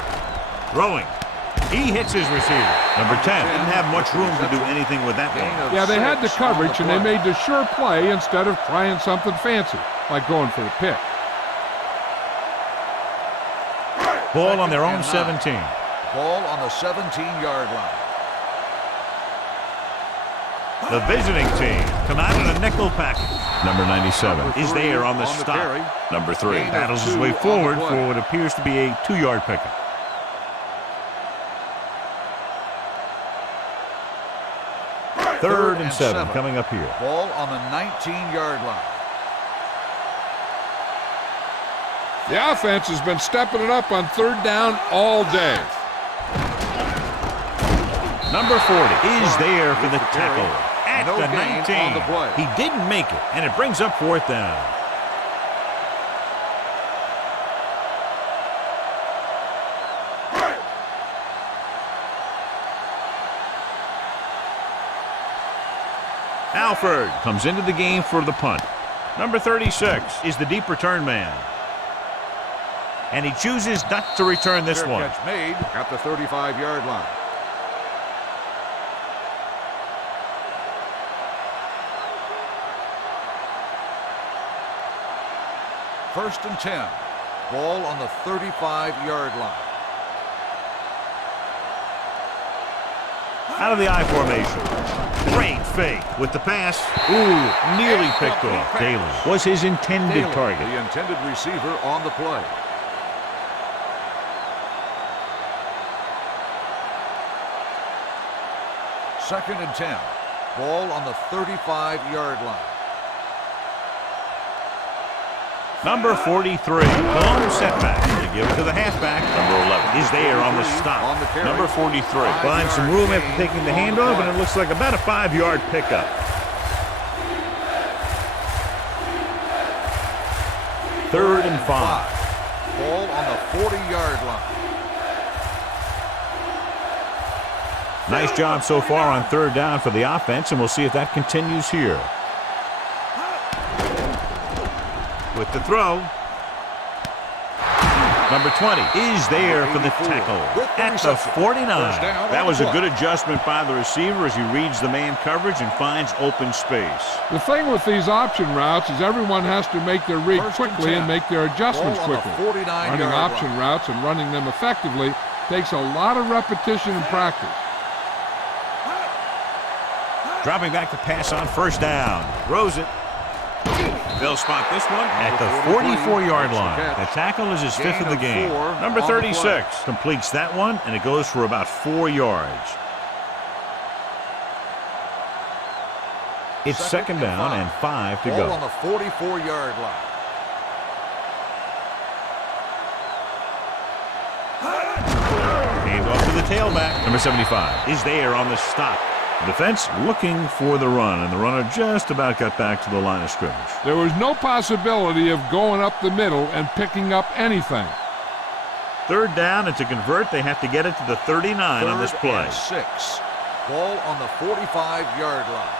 Throwing. He hits his receiver. Number 10 didn't have much room to do anything with that one. Yeah, they had the coverage and they made the sure play instead of trying something fancy, like going for the pick. Ball on their own 17. Ball on the 17-yard line. The visiting team come out in a nickel package. Number 97 is there on the stop. Carry. Number 3 Gain of battles his 2 way on the forward play. for what appears to be a 2-yard pickup. Third and 7 coming up here. Ball on the 19-yard line. The offense has been stepping it up on third down all day. Number 40 is there for the tackle at No the gain 19. on the play. He didn't make it, and it brings up 4th down. Alford comes into the game for the punt. Number 36 is the deep return man. And he chooses not to return this Fair one. catch made at the 35-yard line. First and 10. Ball on the 35-yard line. Out of the I formation. Great fake with the pass. Ooh, nearly picked off. Daly was his intended Taylor, target. the intended receiver on the play. Second and 10. Ball on the 35-yard line. Number 43, long setback. They give it to the halfback. Number 11 is there on the stop. On the carry. Number 43 finds some room after taking the handoff, and it looks like about a 5-yard pickup. Third and 5. Ball on the 40-yard line. Nice job so far on third down for the offense, and we'll see if that continues here. With the throw. Number 20 is there for the tackle at the 49. That was a good adjustment by the receiver as he reads the man coverage and finds open space. The thing with these option routes is everyone has to make their read First and quickly 10. and make their adjustments Ball on the quickly. 49-yard Running option line. routes and running them effectively takes a lot of repetition and practice. Dropping back to pass on first down. Throws it. They'll spot this one at the 44-yard line. The tackle is his 5th of the game. Number 36 completes that one, and it goes for about 4 yards. It's second down and 5 to Ball go. on the 44-yard line. Hand off to the tailback. Number 75 is there on the stop. The defense looking for the run, and the runner just about got back to the line of scrimmage. There was no possibility of going up the middle and picking up anything. Third down, and to convert, they have to get it to the 39 on this play. 6. Ball on the 45-yard line.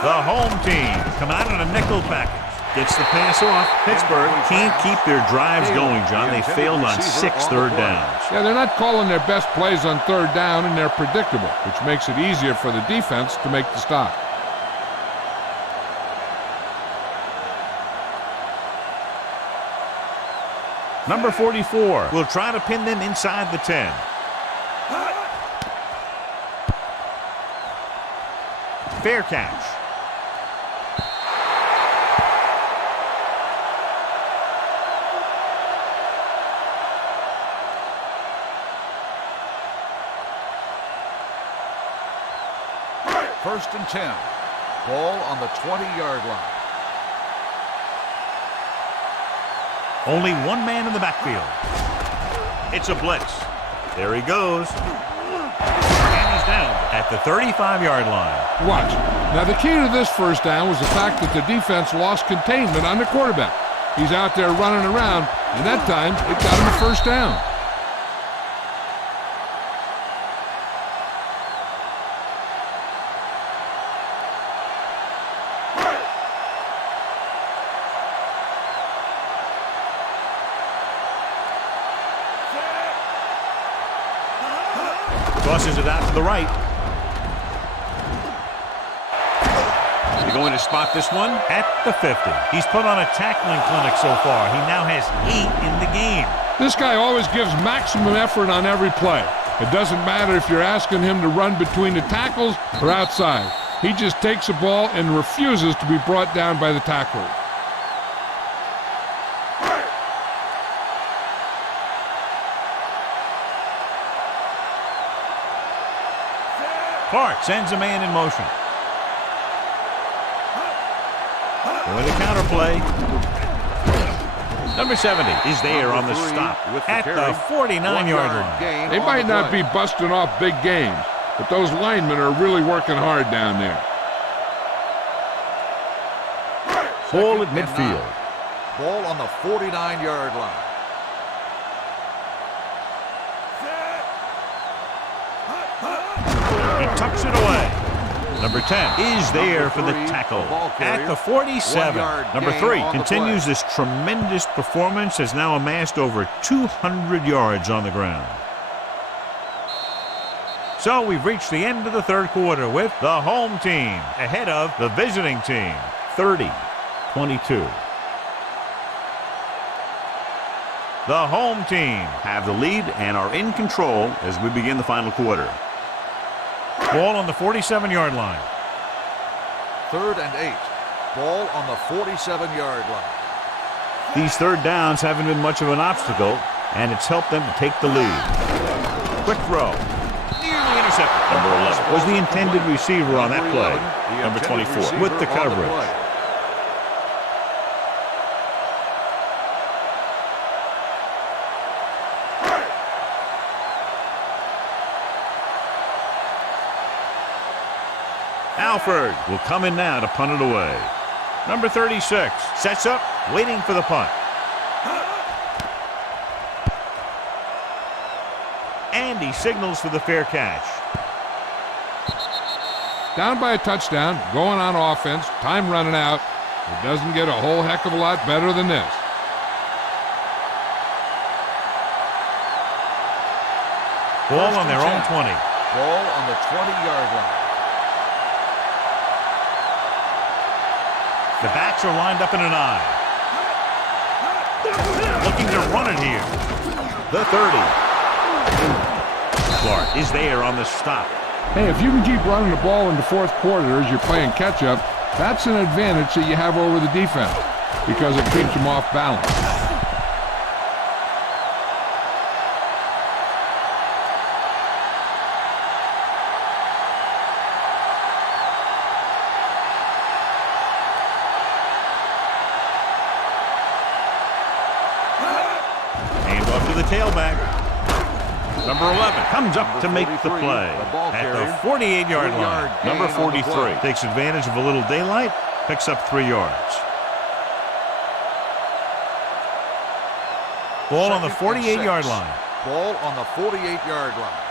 The home team come out in a nickel package. Gets the pass off. Pittsburgh can't keep their drives going, John. They failed on 6 third downs. Yeah, they're not calling their best plays on third down, and they're predictable, which makes it easier for the defense to make the stop. Number 44 will try to pin them inside the 10. Fair catch. First and 10. Ball on the 20-yard line. Only one man in the backfield. It's a blitz. There he goes. And he's down at the 35-yard line. Watch. Now, the key to this first down was the fact that the defense lost containment on the quarterback. He's out there running around, and that time it got him a first down. Tosses it out to the right. They're going to spot this one at the 50. He's put on a tackling clinic so far. He now has 8 in the game. This guy always gives maximum effort on every play. It doesn't matter if you're asking him to run between the tackles or outside. He just takes the ball and refuses to be brought down by the tackler. Clark sends a man in motion. With a counter play. Number 70 is there on the stop at the 49-yard line. They might not be busting off big games, but those linemen are really working hard down there. Ball at midfield. Ball on the 49-yard line. He tucks it away. Number 10 is there for the tackle at the 47. Number 3 continues this tremendous performance, has now amassed over 200 yards on the ground. So we've reached the end of the third quarter with the home team ahead of the visiting team, 30-22. The home team have the lead and are in control as we begin the final quarter. Ball on the 47-yard line. 3rd and 8. Ball on the 47-yard line. These third downs haven't been much of an obstacle, and it's helped them to take the lead. Quick throw. Nearly intercepted. Number 11 was the intended receiver on that play. Number 24 with the coverage. Alford will come in now to punt it away. Number 36 sets up, waiting for the punt. And he signals for the fair catch. Down by a touchdown, going on offense, time running out. It doesn't get a whole heck of a lot better than this. Ball on their own 20. Ball on the 20-yard line. The backs are lined up in an eye. Looking to run it here. The 30. Clark is there on the stop. Hey, if you can keep running the ball in the fourth quarter as you're playing catch-up, that's an advantage that you have over the defense because it keeps them off balance. The tailback. Number 11 comes up to make the play at the 48-yard line. Number 43 takes advantage of a little daylight, picks up 3 yards. Ball on the 48-yard line. Ball on the 48-yard line.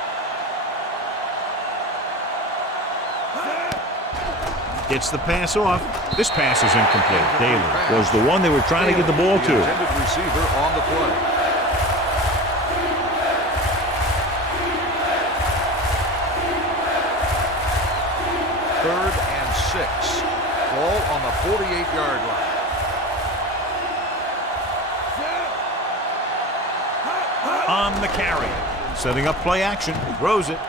Gets the pass off. This pass is incomplete. Daly was the one they were trying to get the ball to. Intended receiver on the play. 3rd and 6. Ball on the 48-yard line. On the carry. Setting up play action. Throws it.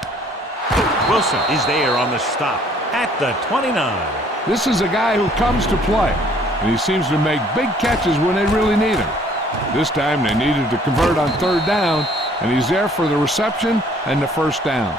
Wilson is there on the stop at the 29. This is a guy who comes to play, and he seems to make big catches when they really need him. This time they needed to convert on 3rd down, and he's there for the reception and the first down.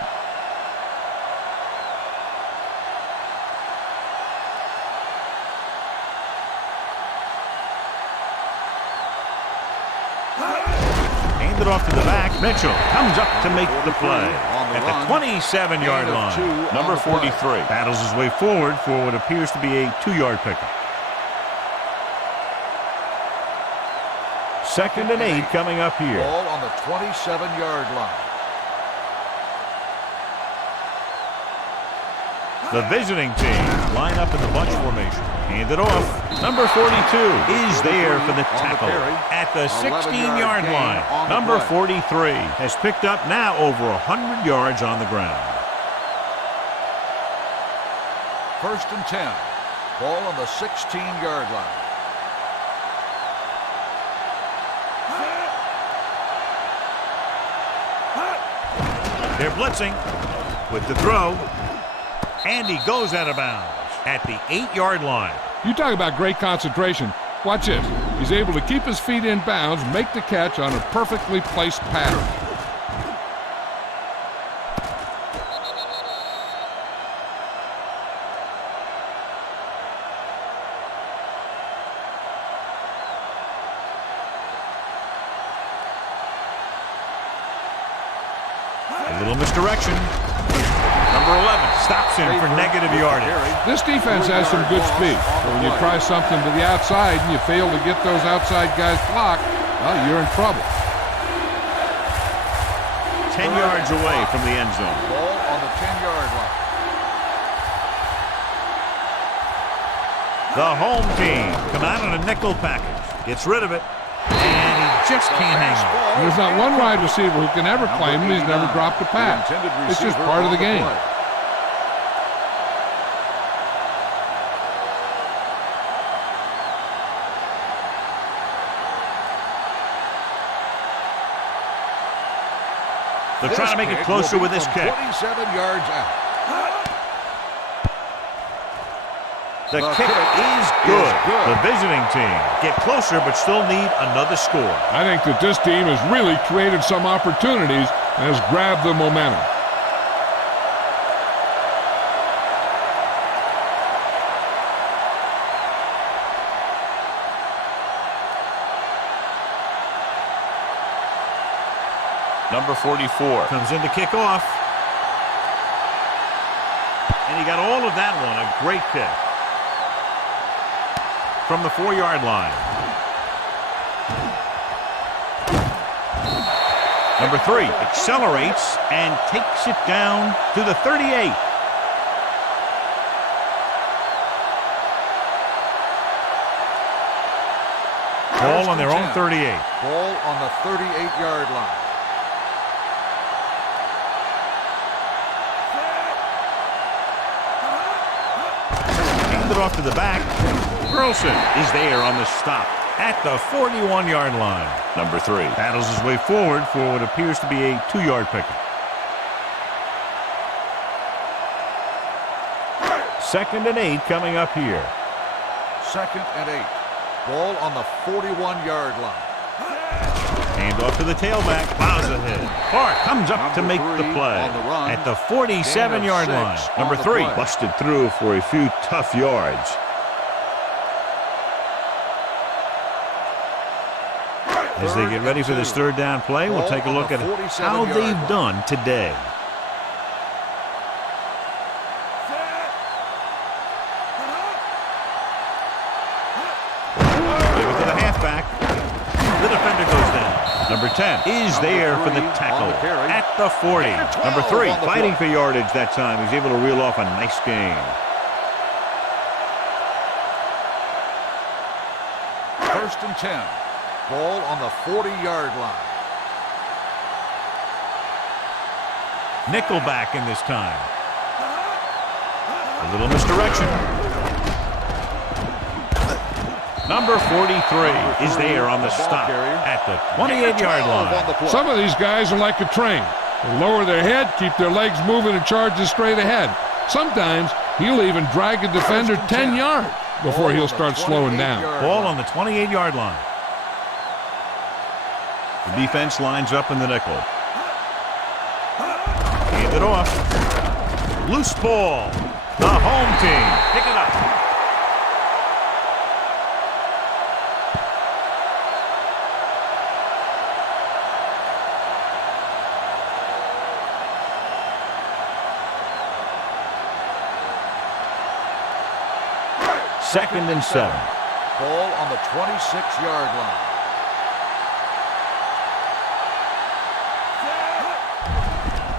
It off to the back. Mitchell comes up to make the play at the 27-yard line. Number 43 battles his way forward for what appears to be a 2-yard pickup. 2nd and 8 coming up here. Ball on the 27-yard line. The visiting team line up in the bunch formation. Hand it off. Number 42 is there for the tackle at the 16-yard line. Number 43 has picked up now over 100 yards on the ground. 1st and 10. Ball on the 16-yard line. They're blitzing with the throw. And he goes out of bounds at the 8-yard line. You talk about great concentration. Watch this. He's able to keep his feet in bounds, make the catch on a perfectly placed pattern. A little misdirection. Number 11 stops him for negative yardage. This defense has some good speed. So when you try something to the outside and you fail to get those outside guys blocked, well, you're in trouble. 10 yards away from the end zone. Ball on the 10-yard line. The home team come out on a nickel package. Gets rid of it. And he just can't hang on. There's not one wide receiver who can ever claim that he's never dropped a pass. It's just part of the game. They're trying to make it closer with this kick. 27 yards out. The kick is good. The visiting team get closer but still need another score. I think that this team has really created some opportunities and has grabbed the momentum. Number 44 comes in to kick off. And he got all of that one. A great kick. From the 4-yard line. Number 3 accelerates and takes it down to the 38. Ball on their own 38. Ball on the 38-yard line. Handed off to the back. Burleson is there on the stop at the 41-yard line. Number 3 paddles his way forward for what appears to be a 2-yard pickup. 2nd and 8 coming up here. 2nd and 8. Ball on the 41-yard line. Hand off to the tailback. Bows ahead. Clark comes up to make the play at the 47-yard line. Number 3 busted through for a few tough yards. As they get ready for this 3rd down play, we'll take a look at how they've done today. Give it to the halfback. The defender goes down. Number 10 is there for the tackle at the 40. Number 3 fighting for yardage that time. He's able to reel off a nice gain. 1st and 10. Ball on the 40-yard line. Nickelback in this time. A little misdirection. Number 43 is there on the stop at the 28-yard line. Some of these guys are like a train. They lower their head, keep their legs moving, and charge straight ahead. Sometimes he'll even drag a defender 10 yards before he'll start slowing down. Ball on the 28-yard line. The defense lines up in the nickel. Hand it off. Loose ball. The home team pick it up. Second and 7. Ball on the 26-yard line.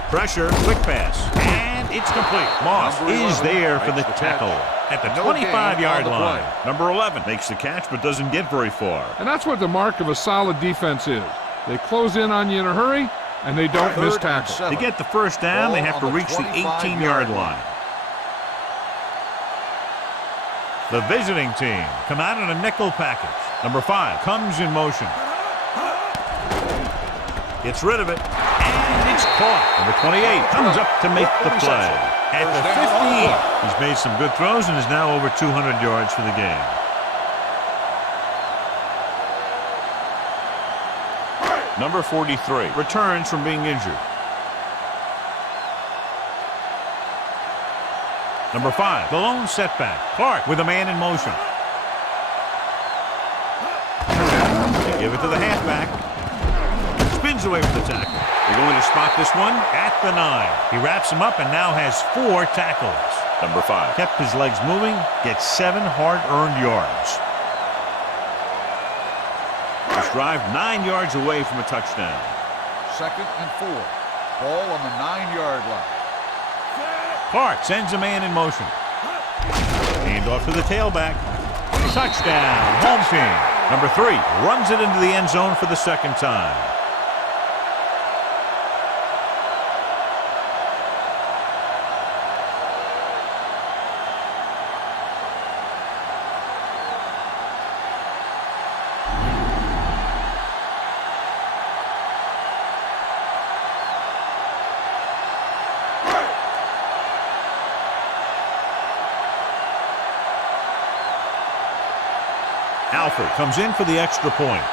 Pressure, quick pass, and it's complete. Moss is there for the tackle at the 25-yard line. Number 11 makes the catch but doesn't get very far. And that's what the mark of a solid defense is. They close in on you in a hurry, and they don't miss tackle. To get the 1st down, they have to reach the 18-yard line. The visiting team come out in a nickel package. Number 5 comes in motion. Gets rid of it, and it's caught. Number 28 comes up to make the play. At the 15, he's made some good throws and is now over 200 yards for the game. Number 43 returns from being injured. Number 5, the lone setback. Clark with a man in motion. They give it to the halfback. Spins away from the tackle. They're going to spot this one at the 9. He wraps him up and now has 4 tackles. Number 5 kept his legs moving, gets 7 hard-earned yards. This drive 9 yards away from a touchdown. 2nd and 4. Ball on the 9-yard line. Clark sends a man in motion. Hand off to the tailback. Touchdown, home team. Number 3 runs it into the end zone for the 2nd time. Alford comes in for the extra point.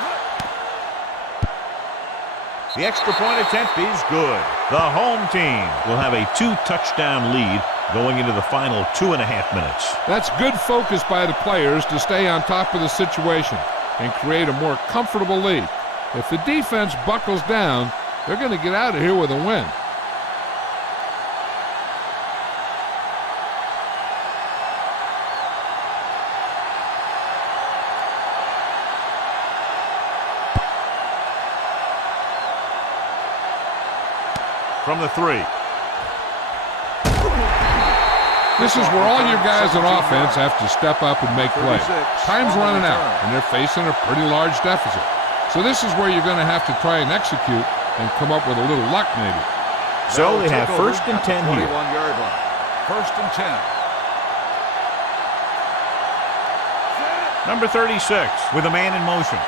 The extra point attempt is good. The home team will have a 2-touchdown lead going into the final 2.5 minutes. That's good focus by the players to stay on top of the situation and create a more comfortable lead. If the defense buckles down, they're going to get out of here with a win. From the 3. This is where all your guys on offense have to step up and make plays. Time's running out, and they're facing a pretty large deficit. So this is where you're going to have to try and execute and come up with a little luck maybe. So they have 1st and 10 here. 21-yard line. 1st and 10. Number 36 with a man in motion.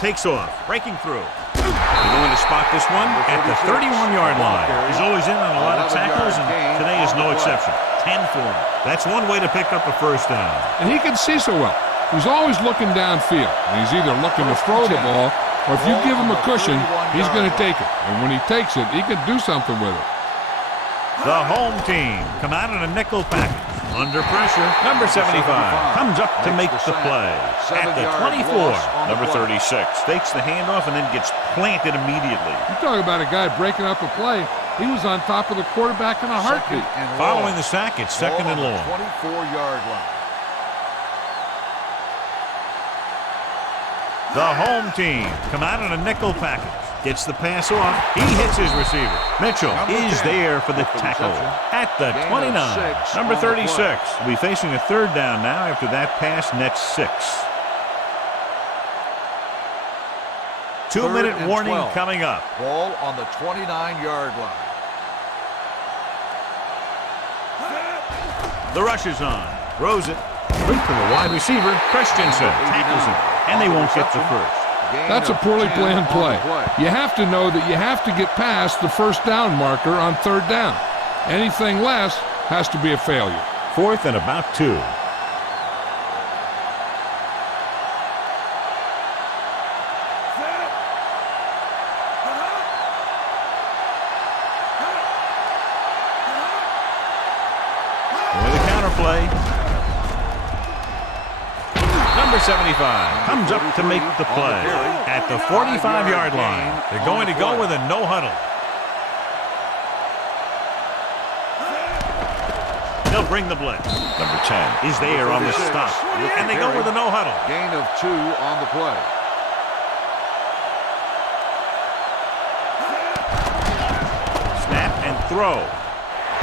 Takes off, breaking through. They're going to spot this one at the 31-yard line. He's always in on a lot of tackles, and today is no exception. 10 for him. That's one way to pick up a 1st down. And he can see so well. He's always looking downfield. He's either looking to throw the ball, or if you give him a cushion, he's going to take it. And when he takes it, he can do something with it. The home team come out in a nickel package. Under pressure, number 75 comes up to make the play. At the 24, number 36 fakes the handoff and then gets planted immediately. You talk about a guy breaking up a play. He was on top of the quarterback in a heartbeat. Following the sack, it's 2nd and long. 24-yard line. The home team come out in a nickel package. Gets the pass off. He hits his receiver. Mitchell is there for the tackle. At the 29, number 36 will be facing a 3rd down now after that pass nets 6. 2-minute warning 12. coming up. Ball on the 29-yard line. The rush is on. Throws it. Right to the wide receiver. Christensen tackles him. And they won't get the 1st. That's a poorly planned play. You have to know that you have to get past the 1st down marker on 3rd down. Anything less has to be a failure. 4th and about 2. With a counter play. Number 75 comes up to make the play. At the 45-yard line, they're going to go with a no huddle. They'll bring the blitz. Number 10 is there on the stop. And they go with a no huddle. Gain of 2 on the play. Snap and throw.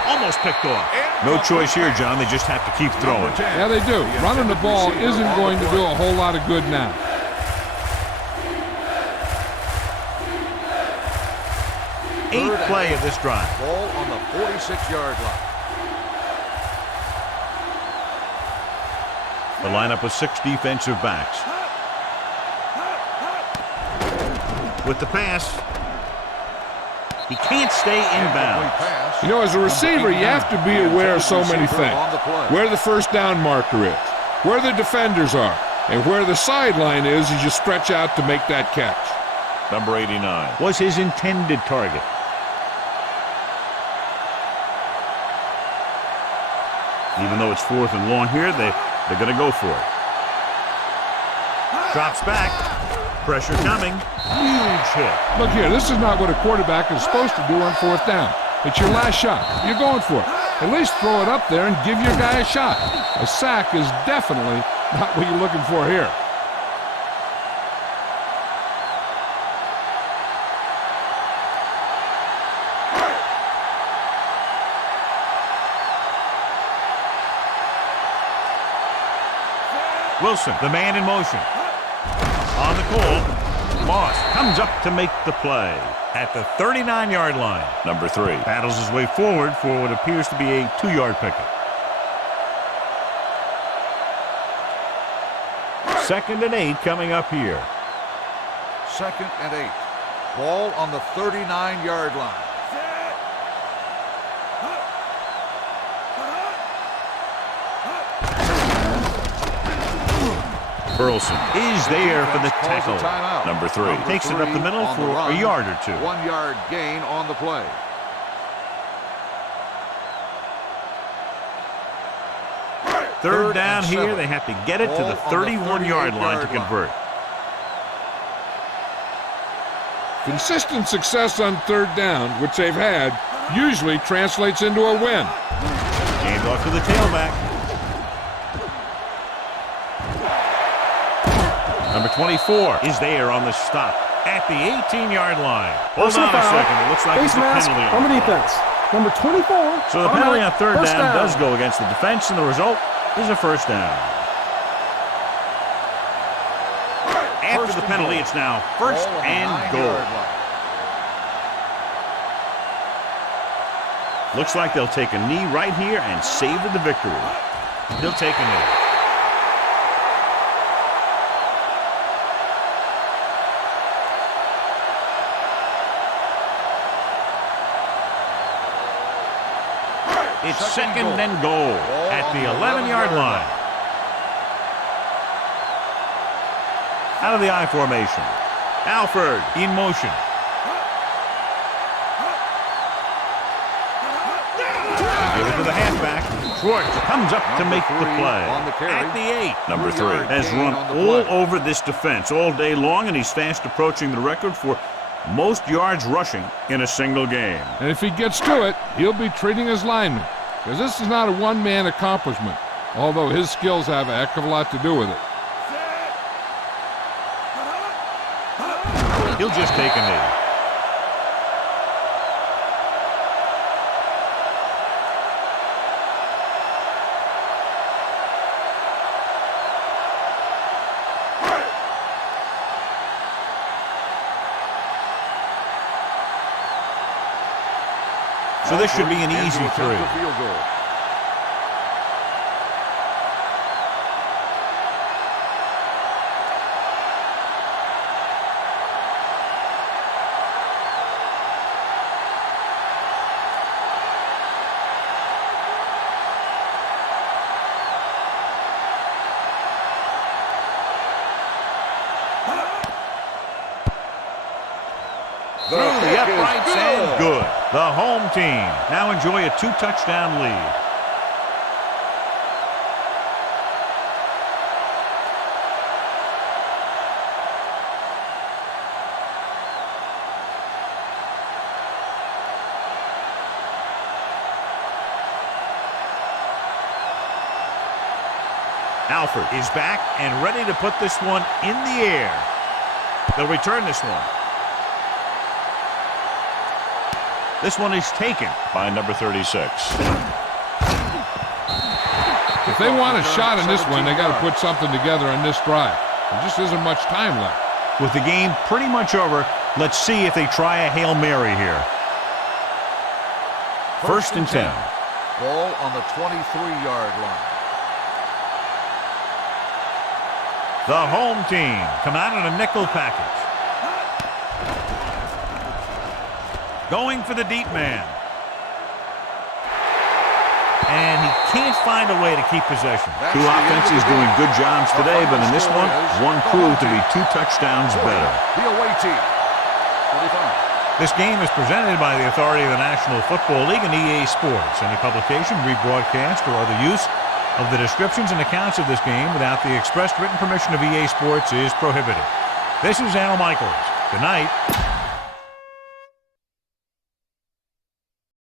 Almost picked off. No choice here, John. They just have to keep throwing. Yeah, they do. Running the ball isn't going to do a whole lot of good now. Eighth play of this drive. Ball on the 46-yard line. The lineup with 6 defensive backs. with the pass. He can't stay in bounds. You know, as a receiver, you have to be aware of so many things. Where the first down marker is, where the defenders are, and where the sideline is as you stretch out to make that catch. Number 89 was his intended target. Even though it's 4th and long here, they're going to go for it. Drops back. Pressure coming. Huge hit. Look here, this is not what a quarterback is supposed to do on 4th down. It's your last shot. You're going for it. At least throw it up there and give your guy a shot. A sack is definitely not what you're looking for here. Wilson, the man in motion. On the call, Moss comes up to make the play at the 39-yard line. Number 3 battles his way forward for what appears to be a 2-yard pickup. 2nd and 8 coming up here. 2nd and 8. Ball on the 39-yard line. Burleson is there for the tackle. Number 3 takes it up the middle for a yard or 2. 1-yard gain on the play. Third down here. They have to get it to the 31-yard line to convert. Consistent success on 3rd down, which they've had, usually translates into a win. Hand off to the tailback. Number 24 is there on the stop at the 18-yard line. Hold on a second. It looks like it's a penalty on the defense. Number 24. So the penalty on 3rd down does go against the defense, and the result is a 1st down. After the penalty, it's now 1st and goal. Looks like they'll take a knee right here and savor the victory. He'll take a knee. It's 2nd and goal at the 11-yard line. Out of the I formation. Alford in motion. Give it to the halfback. Schwartz comes up to make the play. At the 8. Number 3 has run all over this defense all day long, and he's fast approaching the record for most yards rushing in a single game. And if he gets to it, he'll be treating his linemen, because this is not a one-man accomplishment, although his skills have a heck of a lot to do with it. He'll just take a knee. So this should be an easy 3. Through the uprights and good. The home team now enjoy a 2-touchdown lead. Alford is back and ready to put this one in the air. They'll return this one. This one is taken by number 36. If they want a shot in this one, they got to put something together on this drive. There just isn't much time left. With the game pretty much over, let's see if they try a Hail Mary here. 1st and 10. Ball on the 23-yard line. The home team come out in a nickel package. Going for the deep man. And he can't find a way to keep possession. That's Two the end of offenses the doing game. good jobs Our today, but final in this score one, is one the proved to home be team 2 touchdowns 40, better. The away team, 45. This game is presented by the authority of the National Football League and EA Sports. Any publication, rebroadcast, or other use of the descriptions and accounts of this game without the express written permission of EA Sports is prohibited. This is Al Michaels. Good night.